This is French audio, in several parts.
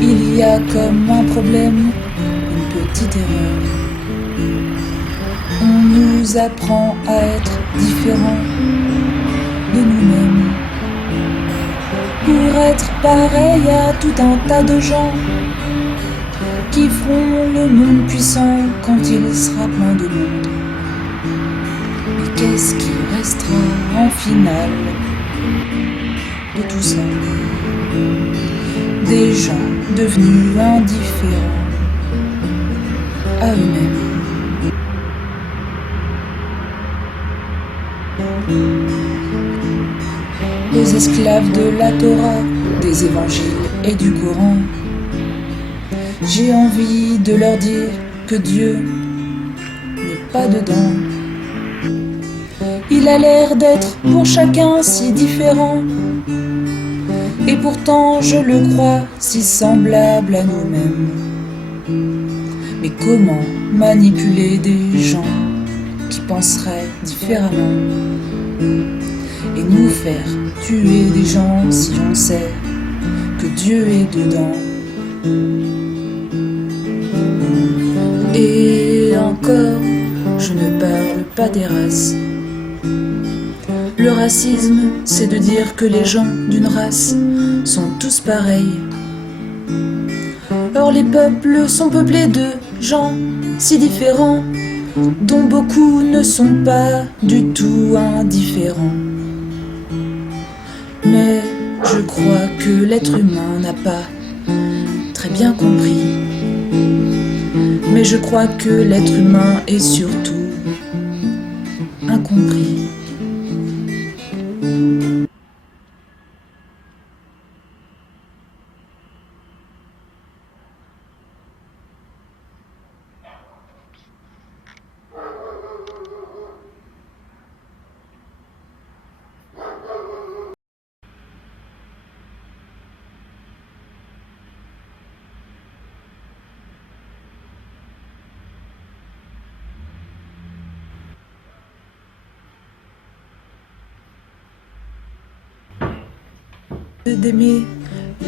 Il y a comme un problème, une petite erreur. On nous apprend à être différents de nous-mêmes, pour être pareil à tout un tas de gens qui feront le monde puissant quand il sera plein de monde. Mais qu'est-ce qui restera en finale de tout ça? Des gens devenus indifférents à eux-mêmes. Aux esclaves de la Torah, des évangiles et du Coran, j'ai envie de leur dire que Dieu n'est pas dedans. Il a l'air d'être pour chacun si différent, et pourtant je le crois si semblable à nous-mêmes. Mais comment manipuler des gens qui penseraient différemment et nous faire tuer des gens si on sait que Dieu est dedans? Et encore, je ne parle pas des races. Le racisme, c'est de dire que les gens d'une race sont tous pareils. Or les peuples sont peuplés de gens si différents, dont beaucoup ne sont pas du tout indifférents. Mais je crois que l'être humain n'a pas très bien compris. Mais je crois que l'être humain est surtout incompris. D'aimer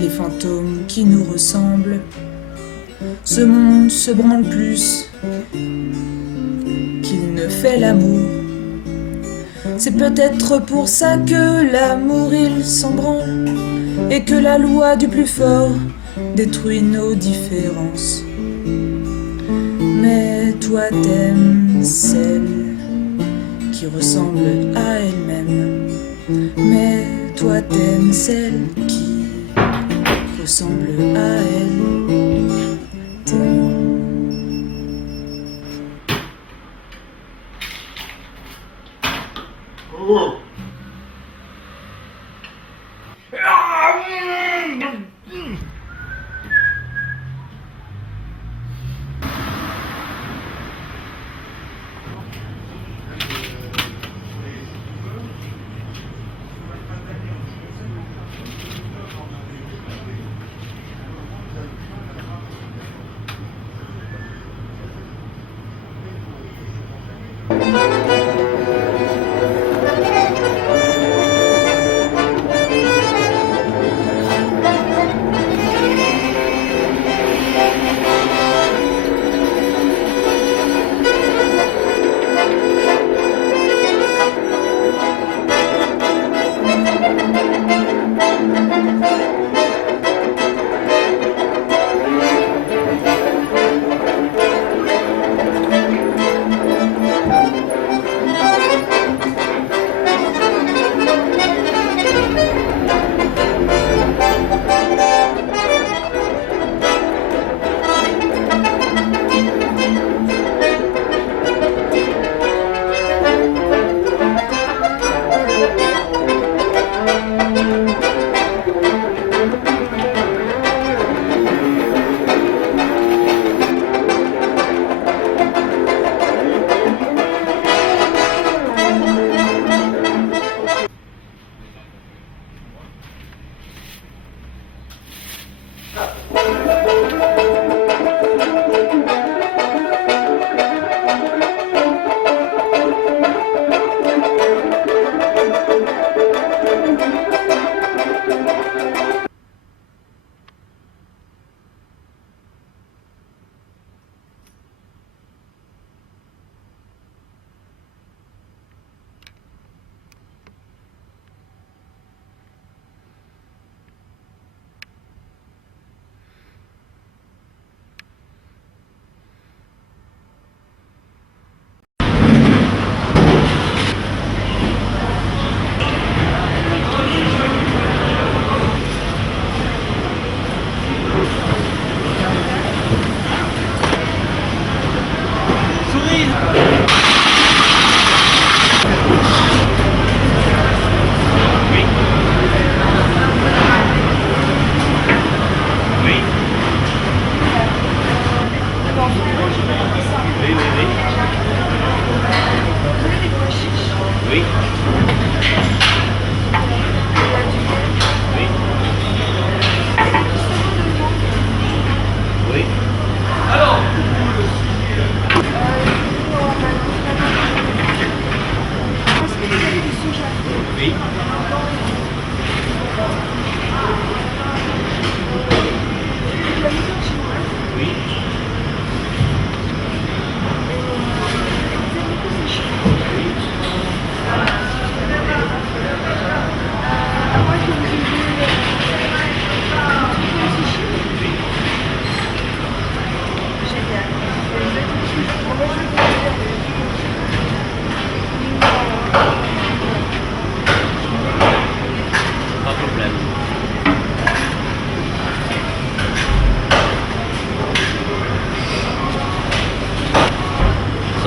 les fantômes qui nous ressemblent. Ce monde se branle plus qu'il ne fait l'amour. C'est peut-être pour ça que l'amour il s'en branle, et que la loi du plus fort détruit nos différences. Mais toi t'aimes celle qui ressemble à elle-même. Mais toi t'aimes celle qui ressemble à elle. T'aimes.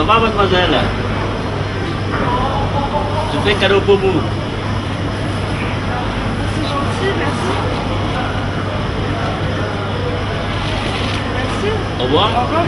revoir, mademoiselle. Je fais cadeau pour vous. C'est gentil, merci. Merci. Au revoir. Au revoir.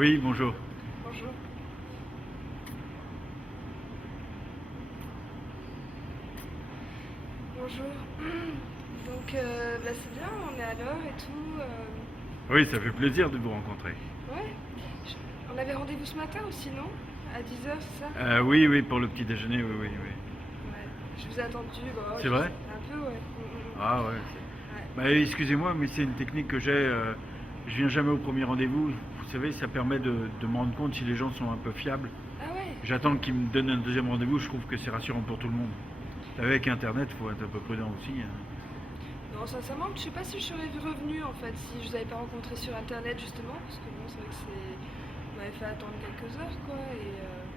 Oui, bonjour. Bonjour. Bonjour. Donc, c'est bien, on est à l'heure et tout. Oui, ça fait plaisir de vous rencontrer. Ouais. On avait rendez-vous ce matin aussi, non? À 10h, c'est ça? Oui, oui, pour le petit déjeuner, oui, oui, oui. Ouais. Je vous ai attendu. Bon, C'est vrai? Un peu, ouais. Ah ouais. Ouais. Bah, excusez-moi, mais c'est une technique que j'ai. Je viens jamais au premier rendez-vous. Vous savez, ça permet de me rendre compte si les gens sont un peu fiables. Ah ouais? J'attends qu'ils me donnent un deuxième rendez-vous, je trouve que c'est rassurant pour tout le monde. Vous savez, avec Internet, il faut être un peu prudent aussi. Non, sincèrement, je sais pas si je serais revenue en fait, si je vous avais pas rencontré sur internet justement, parce que bon, c'est vrai que vous m'avez fait attendre quelques heures quoi,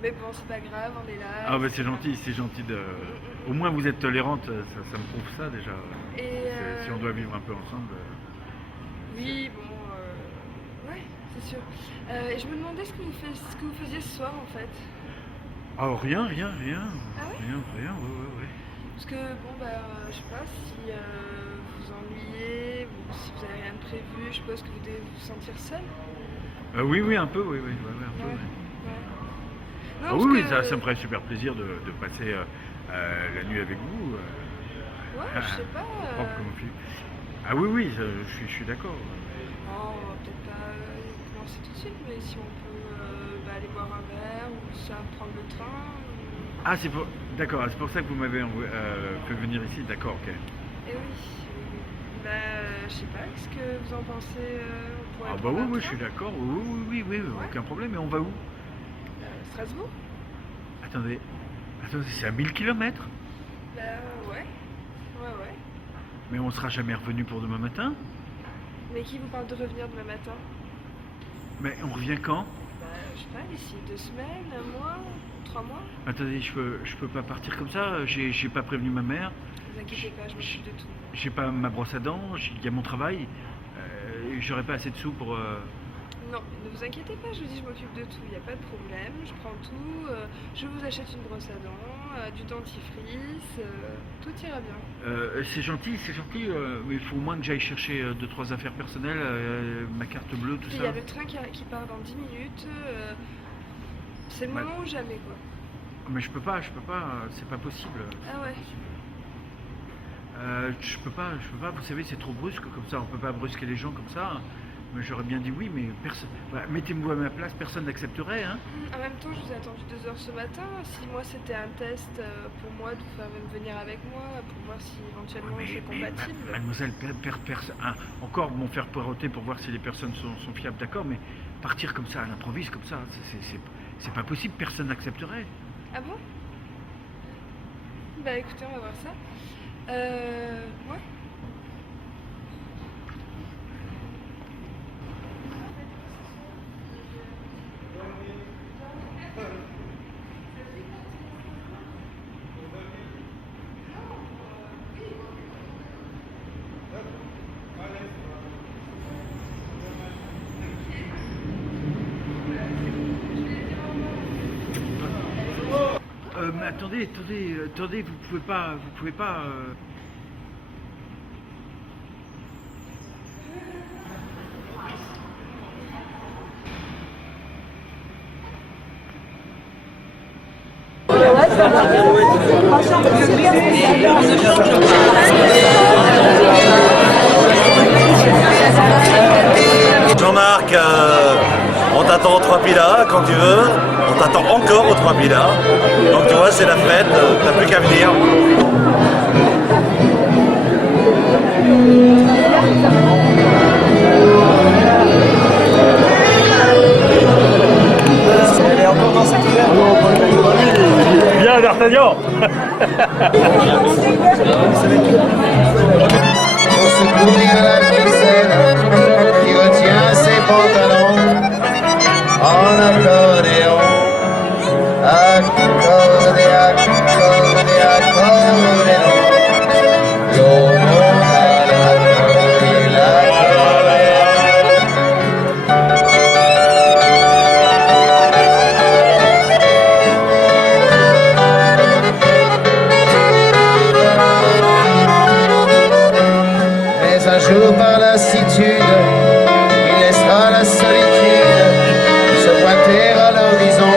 mais bon, c'est pas grave, on est là. Ah bah c'est gentil de... Au moins vous êtes tolérante, ça me prouve ça déjà. Et Si on doit vivre un peu ensemble... Oui, bon, ouais, c'est sûr. Et je me demandais ce que vous faisiez ce soir en fait. Oh rien. Ah ouais? Rien, ouais. Parce que bon, je sais pas si vous ennuyez, ou si vous avez rien de prévu, je suppose que vous devez vous sentir seul. Oui, un peu, oui, un peu. Ouais. Ouais. Non, Ah parce oui, que- ça me ferait super plaisir de passer la nuit avec vous. Ouais, je sais pas. Propre comme fille. Ah oui, je suis d'accord. Non, on va peut-être pas commencer tout de suite, mais si on peut aller boire un verre ou ça prendre le train. Ah, d'accord, c'est pour ça que vous m'avez fait venir ici, d'accord, ok. Eh oui. Je sais pas, qu'est-ce que vous en pensez on pourrait Ah bah prendre un oui, je train suis d'accord, oui, aucun problème, mais on va où? Strasbourg? Attendez, c'est à 1000 km? Ouais. Mais on sera jamais revenu pour demain matin? Mais qui vous parle de revenir demain matin? Mais on revient quand? Je sais pas, d'ici 2 semaines, 1 mois, 3 mois? Attendez, je peux pas partir comme ça, j'ai pas prévenu ma mère, Ne vous inquiétez pas, je m'occupe de tout. j'ai pas ma brosse à dents, il y a mon travail, j'aurais pas assez de sous pour... Non, ne vous inquiétez pas, je vous dis, je m'occupe de tout, il n'y a pas de problème, je prends tout, je vous achète une brosse à dents, du dentifrice, tout ira bien. C'est gentil, mais il faut au moins que j'aille chercher 2-3 affaires personnelles, ma carte bleue, tout Puis il ça. y a le train qui part dans 10 minutes, c'est le Ouais. moment ou jamais, quoi. Mais je peux pas, c'est pas possible. Ah ouais. Je peux pas, vous savez, c'est trop brusque comme ça, on peut pas brusquer les gens comme ça. Mais j'aurais bien dit oui, mais personne. Voilà, mettez-vous à ma place, personne n'accepterait. Hein. En même temps, je vous ai attendu 2 heures ce matin. Si moi c'était un test pour moi de vous faire venir avec moi, pour voir si éventuellement c'est compatible. Mademoiselle, encore m'en faire poireauter pour voir si les personnes sont fiables, d'accord, mais partir comme ça à l'improviste, comme ça, c'est pas possible, personne n'accepterait. Ah bon? Bah écoutez, on va voir ça. Ouais. Mais attendez, vous pouvez pas. Jean-Marc, on t'attend aux 3 Pilas quand tu veux, on t'attend encore aux 3 Pilas. Donc tu vois, c'est la fête, t'as plus qu'à venir. Bien, D'Artagnan. Pour secourir la ficelle qui retient ses pantalons en accordéon. Accordé, accordé, accordéon. L'eau monte à l'accordé, l'accordéon. Mais un jour par lassitude, il laissera la solitude se pointer à l'horizon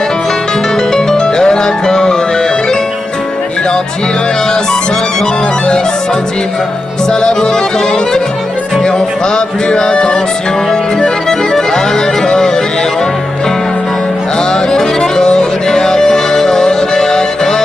de l'accordéon. Il en tirera 50 centimes, ça la brocante, et on fera plus attention à l'accordéon. Accordé, accordé, accordéon.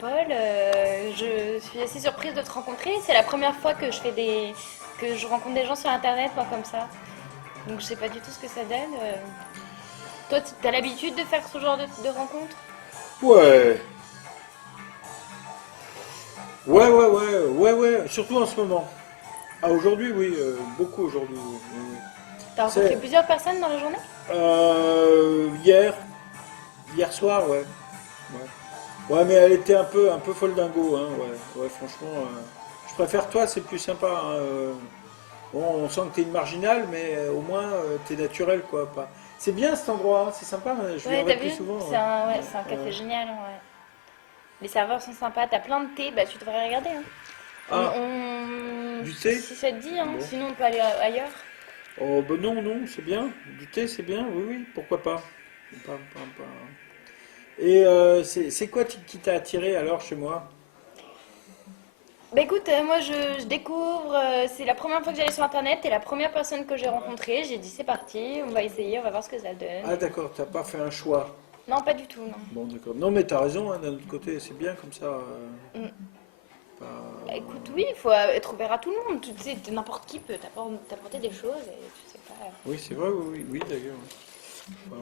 Paul, je suis assez surprise de te rencontrer. C'est la première fois que je rencontre des gens sur internet, moi, comme ça. Donc je sais pas du tout ce que ça donne. Toi, t'as l'habitude de faire ce genre de rencontres? Ouais. Ouais, surtout en ce moment. Ah, aujourd'hui, oui, beaucoup aujourd'hui. Oui, oui. T'as rencontré plusieurs personnes dans la journée? Hier soir, ouais. Ouais, mais elle était un peu folle dingo, hein, ouais, franchement. Je préfère toi, c'est plus sympa. Hein, bon, on sent que t'es une marginale, mais au moins t'es naturel, quoi. Pas. C'est bien cet endroit, hein, c'est sympa. Je Ouais, viendrai t'as plus vu? souvent. C'est un café génial, ouais. Les serveurs sont sympas, t'as plein de thé, bah tu devrais regarder. Hein. Ah, On- du thé? Si ça te dit, hein. Bon. Sinon on peut aller ailleurs. Oh, ben non, c'est bien. Du thé, c'est bien, oui, pourquoi pas. Pas. Et c'est quoi qui t'a attiré alors chez moi? Bah écoute, moi je découvre, c'est la première fois que j'allais sur internet, t'es la première personne que j'ai rencontrée, j'ai dit c'est parti, on va essayer, on va voir ce que ça donne. Ah d'accord, t'as pas fait un choix. Non, pas du tout, non. Bon, d'accord. Non, mais t'as raison, hein, d'un autre côté, c'est bien comme ça. Mm. Pas- Bah écoute, oui, il faut être ouvert à tout le monde, tu sais, n'importe qui peut t'apporter des choses et tu sais pas. Oui, c'est vrai, oui, d'ailleurs.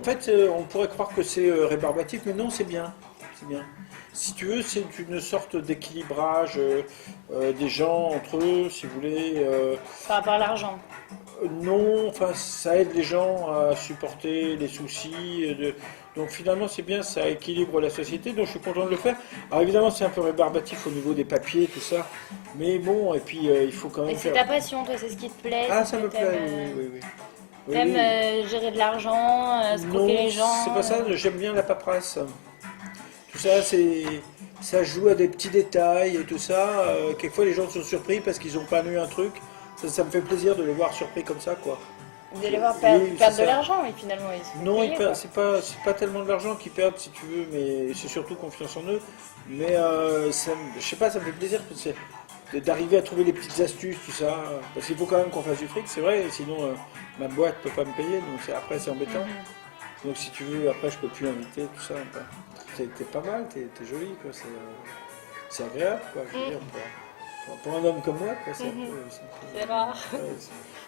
En fait, on pourrait croire que c'est rébarbatif, mais non, c'est bien. C'est bien. Si tu veux, c'est une sorte d'équilibrage des gens entre eux, si vous voulez. Par rapport à l'argent. Non, enfin, ça aide les gens à supporter les soucis. Donc finalement, c'est bien, ça équilibre la société, donc je suis content de le faire. Alors évidemment, c'est un peu rébarbatif au niveau des papiers, tout ça. Mais bon, et puis il faut quand même Et c'est faire... ta passion, toi, c'est ce qui te plaît. Ah, c'est ça que me plaît, oui. T'aimes Oui. gérer de l'argent, Non, scroquer les gens. c'est pas ça, j'aime bien la paperasse. Tout ça, ça joue à des petits détails et tout ça. Quelquefois, les gens sont surpris parce qu'ils n'ont pas eu un truc. Ça me fait plaisir de les voir surpris comme ça, quoi. De les voir perdre, Oui, perdre c'est de ça. l'argent, et finalement, ils se font Non, payer, quoi. c'est pas tellement de l'argent qu'ils perdent, si tu veux, mais c'est surtout confiance en eux. Mais je sais pas, ça me fait plaisir d'arriver à trouver des petites astuces, tout ça. Parce qu'il faut quand même qu'on fasse du fric, c'est vrai, sinon ma boîte peut pas me payer, donc après c'est embêtant. Mhm. Donc si tu veux, après je peux plus inviter, tout ça. Quoi. T'es pas mal, t'es jolie, quoi. C'est agréable, quoi. Je veux dire, pour un homme comme moi, quoi, c'est un peu. C'est rare. Ouais,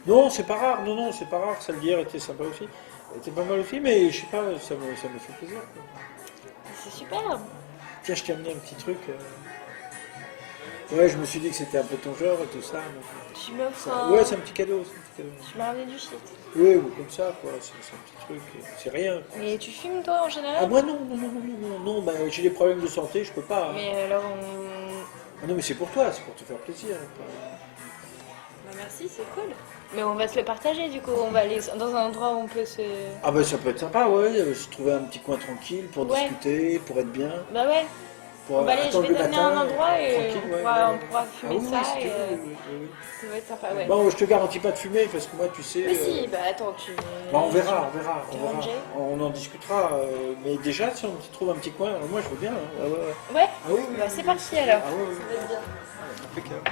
non, c'est pas rare, non, c'est pas rare. Celle d'hier était sympa aussi. Elle était pas mal aussi, mais je sais pas, ça me fait plaisir. Quoi. C'est superbe. Tiens, je t'ai amené un petit truc. Ouais, je me suis dit que c'était un peu ton genre et tout ça. Donc, Tu m'offres ça- un... Ouais, c'est un petit cadeau. Tu m'as ramené du shit. Oui, ou comme ça, quoi. C'est un petit truc. C'est rien. Quoi. Mais tu fumes, toi, en général? Ah, moi, non. Ben, j'ai des problèmes de santé, je peux pas. Hein. Mais alors, Ah, non, mais c'est pour toi, c'est pour te faire plaisir. Quoi. Bah, merci, c'est cool. Mais on va se le partager, du coup. On va aller dans un endroit où on peut se... Ah, ben, ça peut être sympa, ouais. Se trouver un petit coin tranquille pour Ouais. discuter, pour être bien. Bah ouais. Pour Bah allez, je attendre vais le donner matin, un endroit et tranquille, on ouais, pourra Ah fumer oui, ça si tu et veux, oui. ça va être sympa, ouais. Bon, je te garantis pas de fumer parce que moi, tu sais. Mais si, bah attends, Bah, on verra. tu vas manger On en discutera. Mais déjà, si on trouve un petit coin, moi, je veux bien. Hein. Ouais. Ouais. Ah oui, Bah c'est parti alors. Ah oui. Ça va être bien. Impeccable.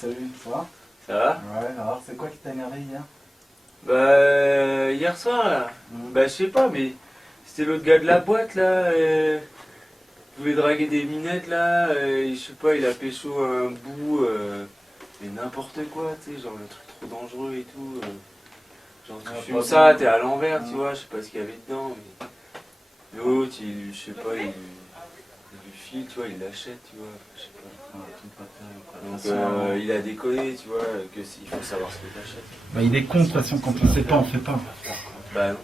salut, ça va? Ça va? Ouais, alors c'est quoi qui t'a énervé hier? Bah, hier soir là, bah je sais pas, mais c'était l'autre gars de la boîte là, il voulait draguer des minettes là, je sais pas, il a pécho un bout, mais n'importe quoi, tu sais, genre le truc trop dangereux et tout. Genre tu fumes ça, t'es à l'envers, tu vois, je sais pas ce qu'il y avait dedans, mais l'autre, je sais pas, il lui file, tu vois, il l'achète, tu vois, je sais pas. Donc il a déconné, tu vois, que il faut savoir ce que t'achètes. Bah, il est con de toute façon, quand on sait pas, on fait pas. Bah non.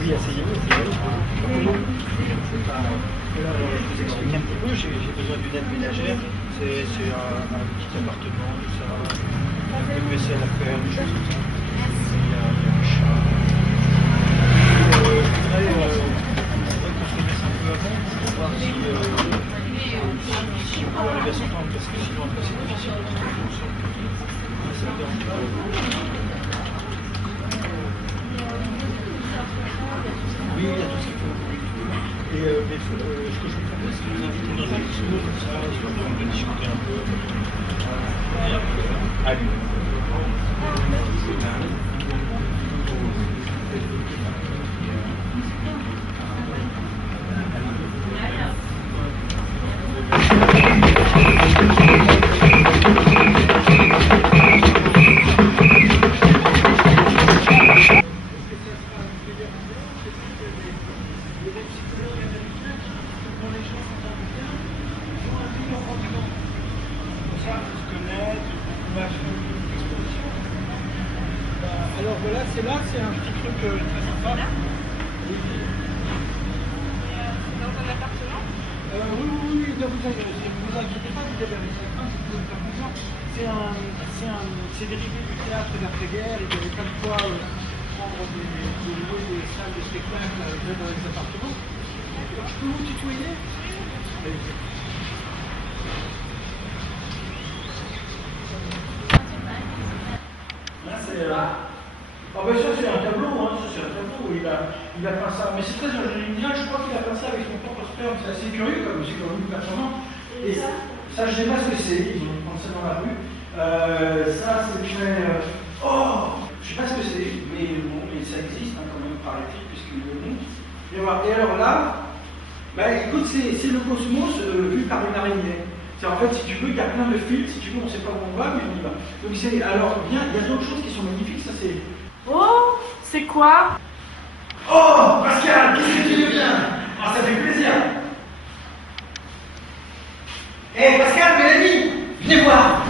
Oui, asseyez-vous. Là, je vous explique un petit peu, j'ai besoin d'une aide ménagère. C'est un petit appartement, tout ça. Un peu de vaisselle à faire, des choses comme ça. Il y a un chat. Je voudrais qu'on se remette un peu avant pour voir si on peut arriver à s'entendre, parce que sinon après c'est difficile de trouver ensemble. Ça me dérange pas. Oui, il y a tout ce qu'il faut. Et mais ce que je vous propose, c'est de vous inviter dans un petit mot comme ça, sur le de discuter un peu. Allez. Alors voilà, c'est un petit truc très sympa. Dans un appartement? Oui, ne vous inquiétez pas, vous avez réussi à faire confiance. C'est dérivé du théâtre d'après-guerre, il y avait pas de quoi prendre louer des salles de spectacle dans les appartements. Je peux vous tutoyer? Là, c'est... Ah ben ça c'est un tableau, il a peint ça, mais c'est très original, je crois qu'il a peint ça avec son propre sperme, c'est assez curieux comme c'est quand même perturbant. Et ça je sais pas ce que c'est, ils ont pris ça dans la rue. Ça c'est très... Oh, je sais pas ce que c'est, mais bon, mais ça existe hein, quand même, paraît-il, puisqu'il le montre. Et voilà. Et alors là, bah écoute, c'est le cosmos vu par une araignée. C'est en fait, si tu veux, il y a plein de fils, si tu veux, on ne sait pas où on va, mais on y va. Donc c'est, alors, bien, il y a d'autres choses qui sont magnifiques, ça c'est... Oh, c'est quoi? Oh, Pascal, qu'est-ce que tu deviens? Ah, ça fait plaisir. Eh, Pascal, Mélanie, venez voir,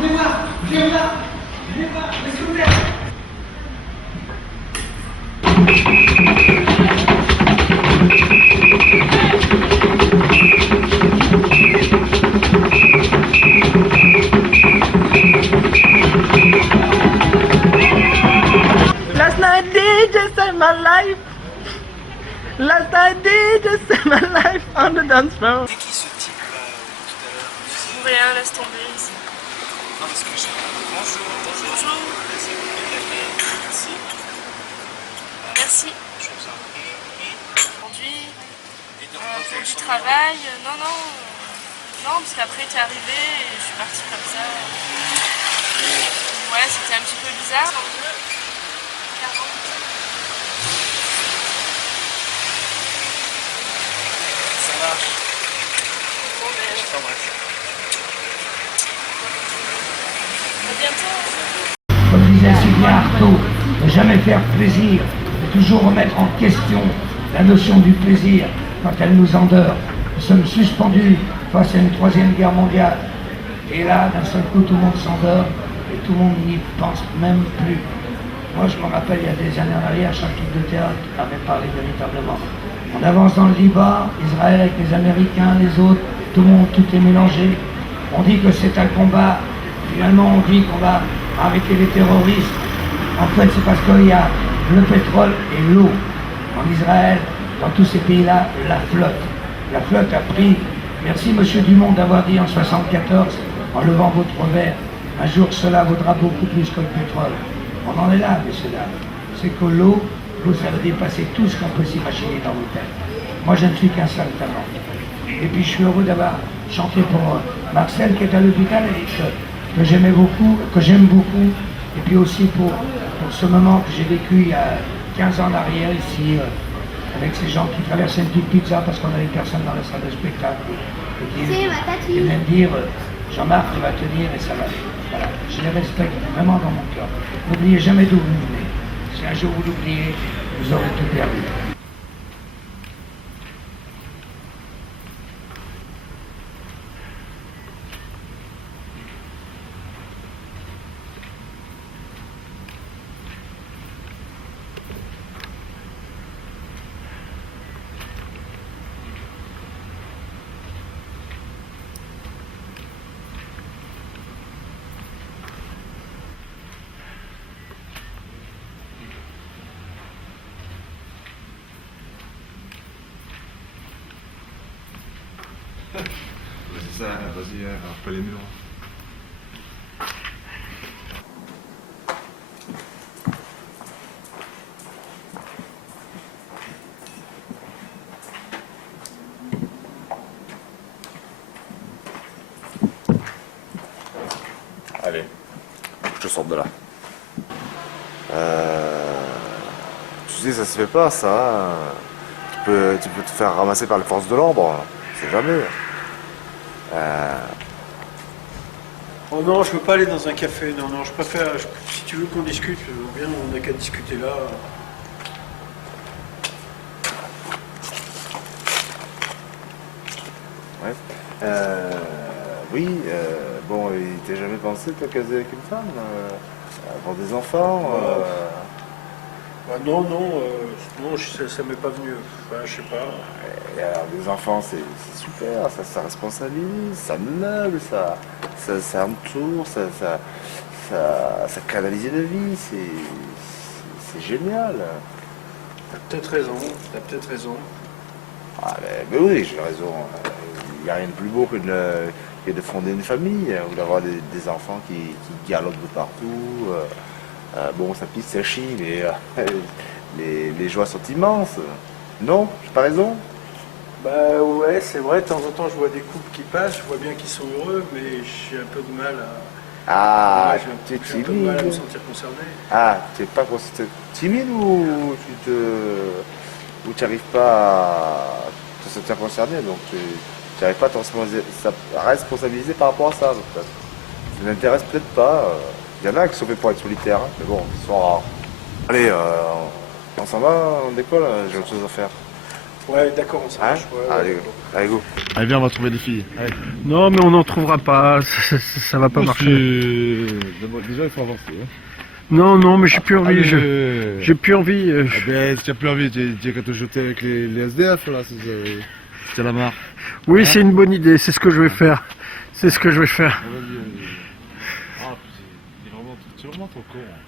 est-ce que vous plaît? Last night DJ saved my life. Last night DJ saved my life on the dance floor. C'est qui ce type là tout à l'heure? Rien, laisse tomber ici. Non, parce que je... Bonjour. Bonjour. Merci. Merci. Je vous en prie. Aujourd'hui, Et donc, pour du travail, non, parce qu'après t'es arrivé et je suis partie comme ça. Ouais, c'était un petit peu bizarre. ça marche. Bon, mais Je t'embrasse. à bientôt. Comme disait Sylvia Artaud, ne jamais faire plaisir, mais toujours remettre en question la notion du plaisir quand elle nous endort. Nous sommes suspendus face à une troisième guerre mondiale. Et là, d'un seul coup, tout le monde s'endort et tout le monde n'y pense même plus. Moi, je me rappelle, il y a des années en arrière, chaque type de théâtre avait parlé véritablement. On avance dans le Liban, Israël avec les Américains, les autres, tout le monde, tout est mélangé. On dit que c'est un combat, finalement on dit qu'on va arrêter les terroristes. En fait, c'est parce qu'il y a le pétrole et l'eau. En Israël, dans tous ces pays-là, la flotte. La flotte a pris Merci Monsieur Dumont d'avoir dit en 74, en levant votre verre, un jour cela vaudra beaucoup plus que le pétrole. On en est là, messieurs, dames. C'est que l'eau, vous savez dépasser tout ce qu'on peut s'imaginer dans vos têtes. Moi, je ne suis qu'un seul talent. Et puis, je suis heureux d'avoir chanté pour Marcel, qui est à l'hôpital et que j'aimais beaucoup, que j'aime beaucoup. Et puis aussi pour ce moment que j'ai vécu il y a 15 ans en arrière, ici, avec ces gens qui traversaient une petite pizza parce qu'on avait personne dans la salle de spectacle. Et qui viennent dire, Jean-Marc, tu vas tenir et ça va. Voilà, je les respecte vraiment dans mon cœur. N'oubliez jamais d'où vous venez. Si un jour vous l'oubliez, vous aurez tout perdu. C'est ça, vas-y, rappelle les murs. Allez, je te sors de là. Tu sais, ça se fait pas, ça. Tu peux te faire ramasser par les forces de l'ombre. C'est jamais. Oh non, je veux pas aller dans un café. Non, non, je préfère. Si tu veux qu'on discute, bien, on n'a qu'à discuter là. Ouais. Oui, bon, il t'a jamais pensé, toi, caser avec une femme avoir des enfants Bah non, non, non, ça m'est pas venu. Enfin, je sais pas. Et alors, des enfants, c'est super, ça responsabilise, ça meuble, ça entoure, ça canalise la vie, c'est génial. T'as peut-être raison, t'as peut-être raison. Ah, mais oui, j'ai raison. Il n'y a rien de plus beau que de fonder une famille, ou d'avoir des enfants qui galopent de partout. Bon, ça pisse, ça chie, mais les joies sont immenses. Non, j'ai pas raison? Bah ouais, c'est vrai, de temps en temps je vois des couples qui passent, je vois bien qu'ils sont heureux, mais j'ai un peu de mal à... Ah, ouais, tu es j'ai un peu de mal à me timide. sentir concerné. Ah, tu n'es pas timide ou tu n'arrives pas à te sentir concerné, donc tu n'arrives pas à te responsabiliser par rapport à ça. Donc, ça ne m'intéresse peut-être pas. Il y en a qui sont faits pour être solitaires, hein, mais bon, ils sont rares. Allez, on s'en va, on décolle, j'ai autre chose à faire. Ouais, d'accord, on s'arrange. Hein? Allez, go. Allez, viens, on va trouver des filles. Allez. Non, mais on n'en trouvera pas, ça va pas marcher. Déjà, il faut avancer. Hein. Non, non, mais j'ai plus envie. Allez. J'ai plus envie. Eh bien, si tu n'as plus envie, tu n'as qu'à te jeter avec les SDF, là, si tu as la marre. Oui, Hein? c'est une bonne idée, c'est ce que je vais faire. C'est ce que je vais faire. Ah, vas-y, vas-y. Ah, tu es vraiment trop con. Hein.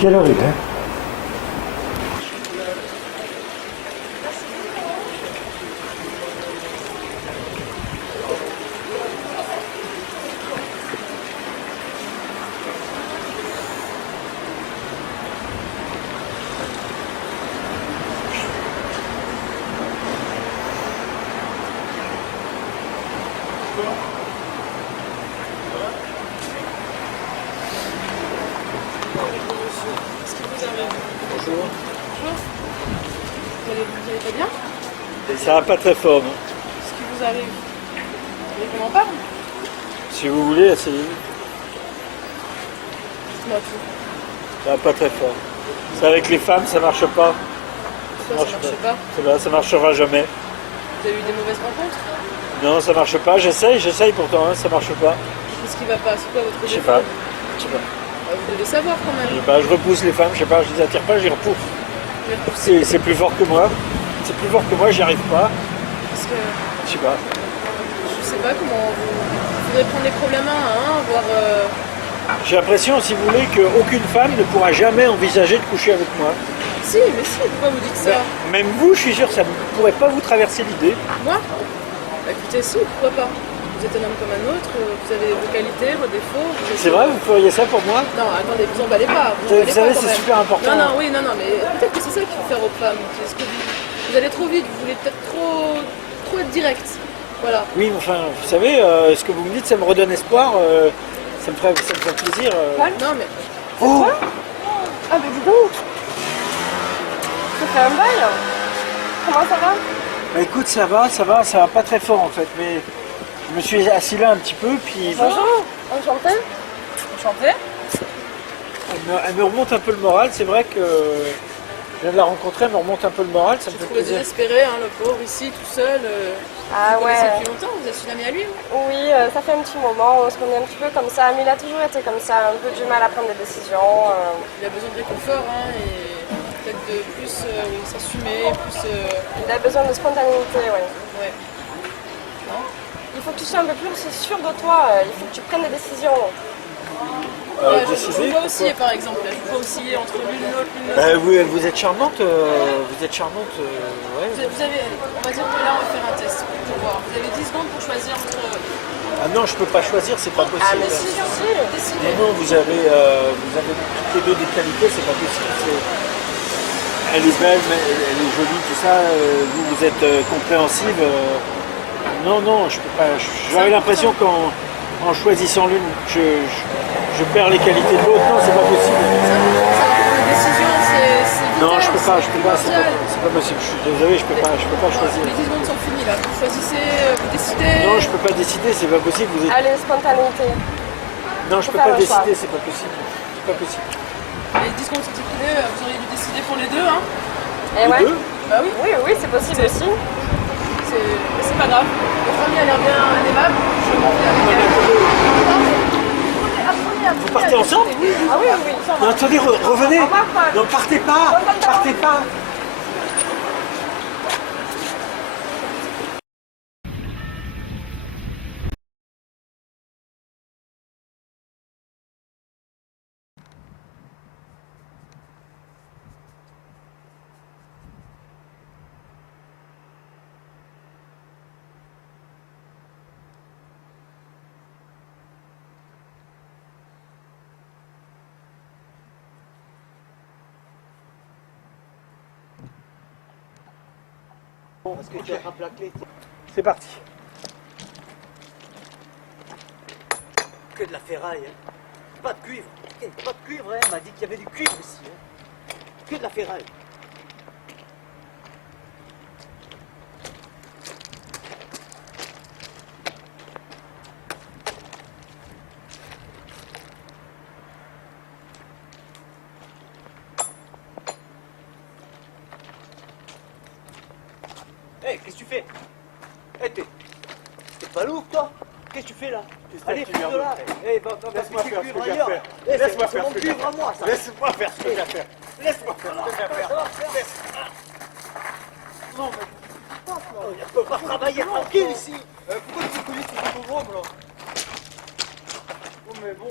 Quelle heure il est? Vous allez pas bien? Et ça va pas très fort, non? qui vous arrive? Vous voulez qu'on en parle? Si vous voulez, essayez. Dites-moi tout. Pas très fort. C'est avec les femmes, ça marche pas. Pourquoi ça marche pas? Ça marchera jamais. Vous avez eu des mauvaises rencontres? Non, ça marche pas. J'essaye pourtant, hein, ça marche pas. Qu'est-ce qui va pas? C'est quoi votre Je sais défaut? pas. Je sais pas. Bah, vous devez savoir quand Je même. sais pas, je repousse les femmes, je sais pas, je les attire pas, je les repousse. C'est plus fort que moi. C'est plus fort que moi, j'y arrive pas. Parce que Je sais pas. je sais pas comment vous faudrait prendre les problèmes à un, voir. J'ai l'impression, si vous voulez, qu'aucune femme ne pourra jamais envisager de coucher avec moi. Si, mais si, pourquoi vous dites ça? Même vous, je suis sûr, ça ne pourrait pas vous traverser l'idée. Moi? Bah, écoutez, si, pourquoi pas? Vous êtes un homme comme un autre, vous avez vos qualités, vos défauts. C'est vrai, vous feriez ça pour moi? Non, attendez, vous emballez pas. Vous emballez savez, pas, quand c'est même. super important. Non, oui, non, mais peut-être que c'est ça qu'il faut faire aux femmes. Parce que vous allez trop vite, vous voulez peut-être trop être direct. Voilà. Oui, mais enfin, vous savez, ce que vous me dites, ça me redonne espoir. Ça me ferait plaisir. Non, mais. Oh Ah, mais dis donc! Ça fait un bail! Comment ça va? Bah écoute, ça va pas très fort en fait, mais je me suis assis là un petit peu, puis... Bonjour! Enchantée! Enchantée? Elle me remonte un peu le moral, c'est vrai que je viens de la rencontrer, elle me remonte un peu le moral, ça me fait Vous êtes plaisir. désespéré, hein, le pauvre, ici, tout seul. Ah vous ouais. connaissez depuis longtemps, vous êtes une amie à lui? Oui, ça fait un petit moment, on se connaît un petit peu comme ça, mais il a toujours été comme ça, un peu du mal à prendre des décisions. Il a besoin de réconfort, hein, et peut-être de plus s'assumer, plus... Il a besoin de spontanéité, oui. Ouais. Non? Il faut que tu sois un peu plus sûr de toi, il faut que tu prennes des décisions. Ouais, je vous vois osciller par exemple, je vous vois osciller entre l'une et l'autre. Vous êtes charmante, ouais. Vous avez, on va dire que là on va faire un test pour voir. Vous avez 10 secondes pour choisir entre... Ah non, je peux pas choisir, c'est pas possible. Ah mais si, décidez. Non, vous avez toutes les deux des qualités, c'est pas possible. Elle est belle, elle est jolie, tout ça, vous êtes compréhensive. Non, je peux pas. J'aurais l'impression qu'en choisissant l'une, je perds les qualités de l'autre. Non, c'est pas possible. Décision, c'est non, je peux pas, c'est pas possible. Je suis désolé, je peux pas choisir. Les 10 secondes sont finies là. Vous choisissez, vous décidez. Non, je peux pas décider, c'est pas possible. Vous êtes... Allez, spontanéité. Non, je peux pas décider, c'est pas possible. C'est pas possible. Les 10 secondes sont écoulées, vous auriez dû décider pour les deux, hein. Et ouais. Deux Bah oui. Oui, c'est possible aussi. C'est pas grave. Votre amie a l'air bien aimable. Je m'en vais avec elle. Vous partez ensemble? Ah oui. Non, attendez, revenez. Non, partez pas. Partez pas. Parce que tu attrapes la clé. C'est parti. Que de la ferraille, hein. Pas de cuivre. Pas de cuivre, hein. Elle m'a dit qu'il y avait du cuivre ici. Hein. Que de la ferraille. Hé, qu'est-ce que tu fais? Hé, t'es pas lourd, toi? Qu'est-ce que tu fais là? Allez, fous de là. Hé, va Laisse-moi faire ce que j'ai à ailleurs. faire. Eh, Laisse-moi c'est faire mon ce que j'ai à cuivre à faire. moi, ça. Laisse-moi faire ce que j'ai à faire. Laisse-moi faire ce que j'ai à faire. Non, mais... On peut pas travailler tranquille ici. Pourquoi tu connais ce hippodrome là? Oh, mais bon,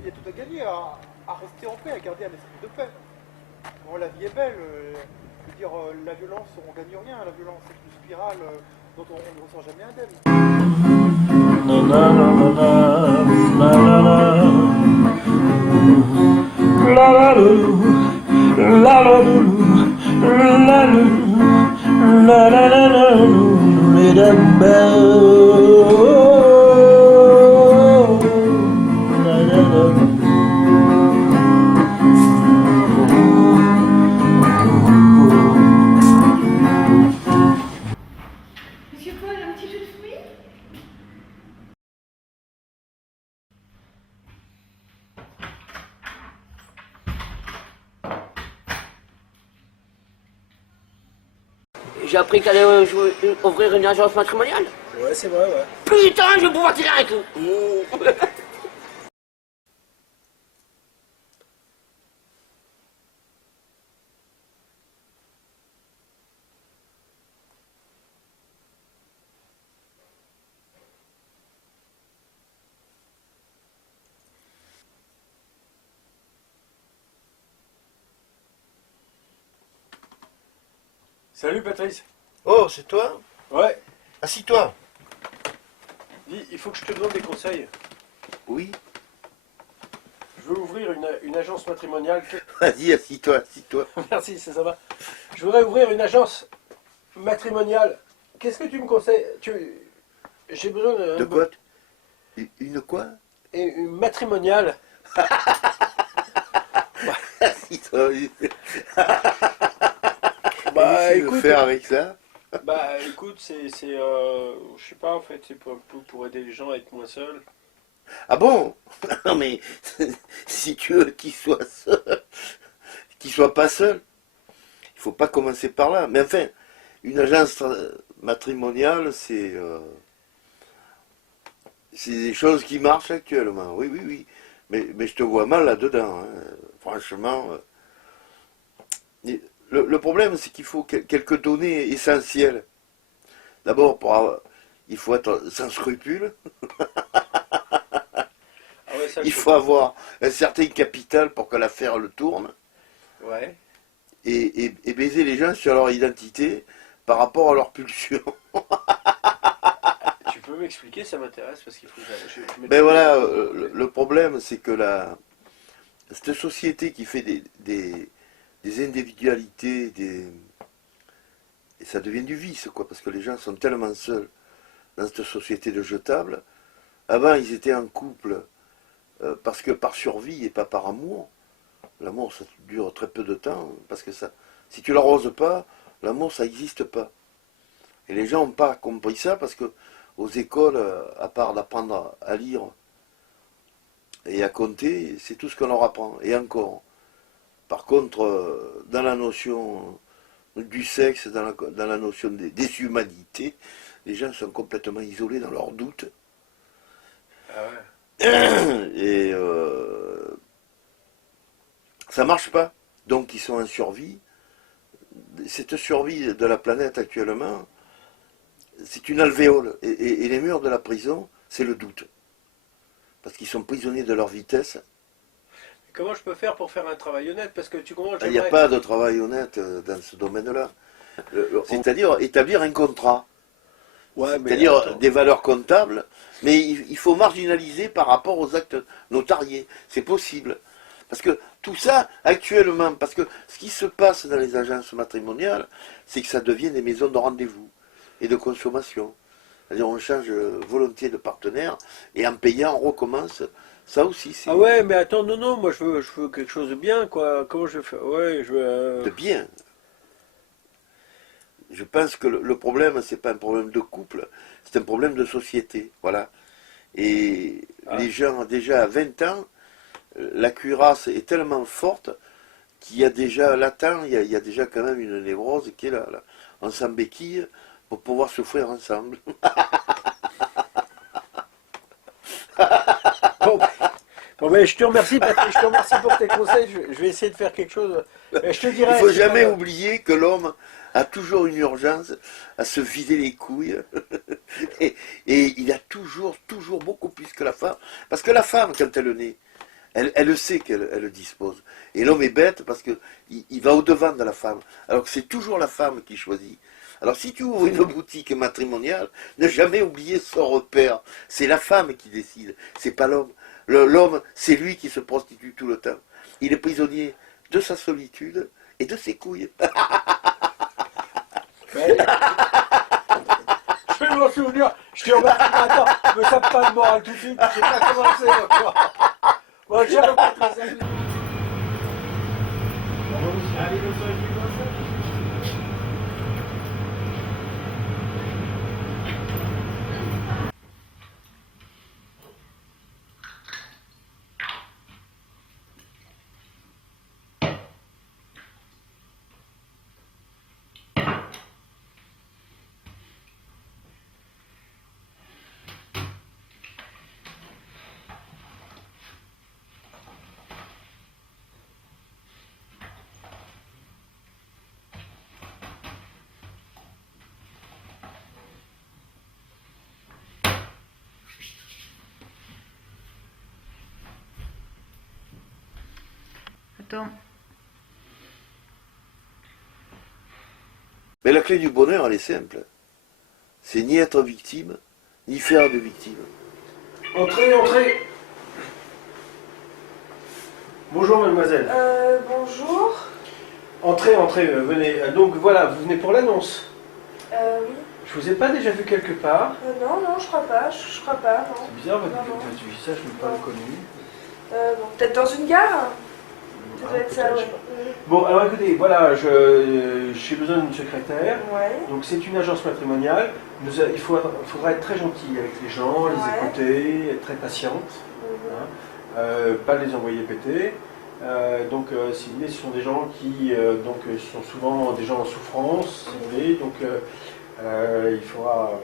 il y a tout à gagner à rester en paix, à garder un esprit de paix. Bon, la vie est belle. Je veux dire, la violence, on gagne rien. La violence, c'est une spirale dont on ne ressort jamais indemne. Monsieur Paul, un J'ai appris qu'elle allait ouvrir une agence matrimoniale. Ouais, c'est vrai, ouais. Putain, je vais pouvoir tirer un coup. Salut Patrice. Oh, c'est toi? Ouais. Assis-toi. Dis, il faut que je te demande des conseils. Oui. Je veux ouvrir une agence matrimoniale. Vas-y, assis-toi, assis-toi. Merci, c'est ça va. Je voudrais ouvrir une agence matrimoniale. Qu'est-ce que tu me conseilles? J'ai besoin de... De quoi? Une quoi? Une matrimoniale. Assis-toi. Bah Qu'est-ce que tu veux faire avec ça? Bah écoute, je sais pas en fait, c'est un peu pour aider les gens à être moins seuls. Ah bon? Non mais, si tu veux qu'il soit seul, qu'il soit pas seul, il faut pas commencer par là. Mais enfin, une agence matrimoniale, c'est des choses qui marchent actuellement. Oui, oui, oui. Mais je te vois mal là-dedans, hein. Franchement. Le problème, c'est qu'il faut quelques données essentielles. D'abord, il faut être sans scrupule. Il faut avoir un certain capital pour que l'affaire le tourne. Ouais. Et baiser les gens sur leur identité par rapport à leur pulsion. Tu peux m'expliquer, ça m'intéresse parce qu'il faut que Ben voilà, le problème, c'est que cette société qui fait des individualités, et ça devient du vice, quoi, parce que les gens sont tellement seuls dans cette société de jetables. Avant, ils étaient en couple parce que par survie et pas par amour. L'amour, ça dure très peu de temps, parce que si tu l'arroses pas, l'amour, ça n'existe pas. Et les gens n'ont pas compris ça, parce que aux écoles, à part d'apprendre à lire et à compter, c'est tout ce qu'on leur apprend, et encore. Par contre, dans la notion du sexe, dans la notion des humanités, les gens sont complètement isolés dans leurs doutes. Ah ouais. Et ça marche pas. Donc ils sont en survie. Cette survie de la planète actuellement, c'est une alvéole. Et les murs de la prison, c'est le doute. Parce qu'ils sont prisonniers de leur vitesse. Comment je peux faire pour faire un travail honnête? Parce que tu comprends, Il n'y a pas de travail honnête dans ce domaine-là. C'est-à-dire établir un contrat. Ouais, C'est-à-dire des valeurs comptables, mais il faut marginaliser par rapport aux actes notariés. C'est possible. Parce que tout ça, actuellement, parce que ce qui se passe dans les agences matrimoniales, c'est que ça devient des maisons de rendez-vous et de consommation. C'est-à-dire on change volontiers de partenaire et en payant, on recommence. Ça aussi, c'est... Ah ouais, mais attends, non, moi je veux quelque chose de bien, quoi. Comment je vais faire? Ouais, je veux... De bien. Je pense que le problème, c'est pas un problème de couple, c'est un problème de société, voilà. Et les gens, déjà à 20 ans, la cuirasse est tellement forte qu'il y a déjà latent, il y a déjà quand même une névrose qui est là. On s'embéquille pour pouvoir souffrir ensemble. Bon ben, je te remercie Patrick, je te remercie pour tes conseils, je vais essayer de faire quelque chose. Mais je te dirai... Il ne faut jamais oublier que l'homme a toujours une urgence à se vider les couilles. et il a toujours beaucoup plus que la femme. Parce que la femme, quand elle naît, elle sait qu'elle dispose. Et l'homme est bête parce qu'il va au-devant de la femme. Alors que c'est toujours la femme qui choisit. Alors si tu ouvres une boutique matrimoniale, ne jamais oublier son repère. C'est la femme qui décide, c'est pas l'homme. L'homme, c'est lui qui se prostitue tout le temps. Il est prisonnier de sa solitude et de ses couilles. Je vais m'en souvenir. Je te remercie. Attends, me tape pas de morale tout de suite. J'ai pas commencé encore. Bon, j'ai reparti. Attends. Mais la clé du bonheur, elle est simple. C'est ni être victime, ni faire de victime. Entrez, entrez. Bonjour mademoiselle. Bonjour. Entrez, entrez, venez. Donc voilà, vous venez pour l'annonce. Oui. Je vous ai pas déjà vu quelque part. Non, non, je crois pas. Je crois pas, non. C'est bizarre, votre Non, non. visage, je ne l'ai pas reconnu. Bon, peut-être dans une gare. Ça doit être ça, ouais. Bon, alors écoutez, voilà, j'ai besoin d'une secrétaire. Ouais. Donc c'est une agence matrimoniale. Il faudra être très gentil avec les gens, les écouter, être très patiente. Hein, pas les envoyer péter. Donc si vous voulez, ce sont des gens qui sont souvent des gens en souffrance, si vous voulez. Donc il faudra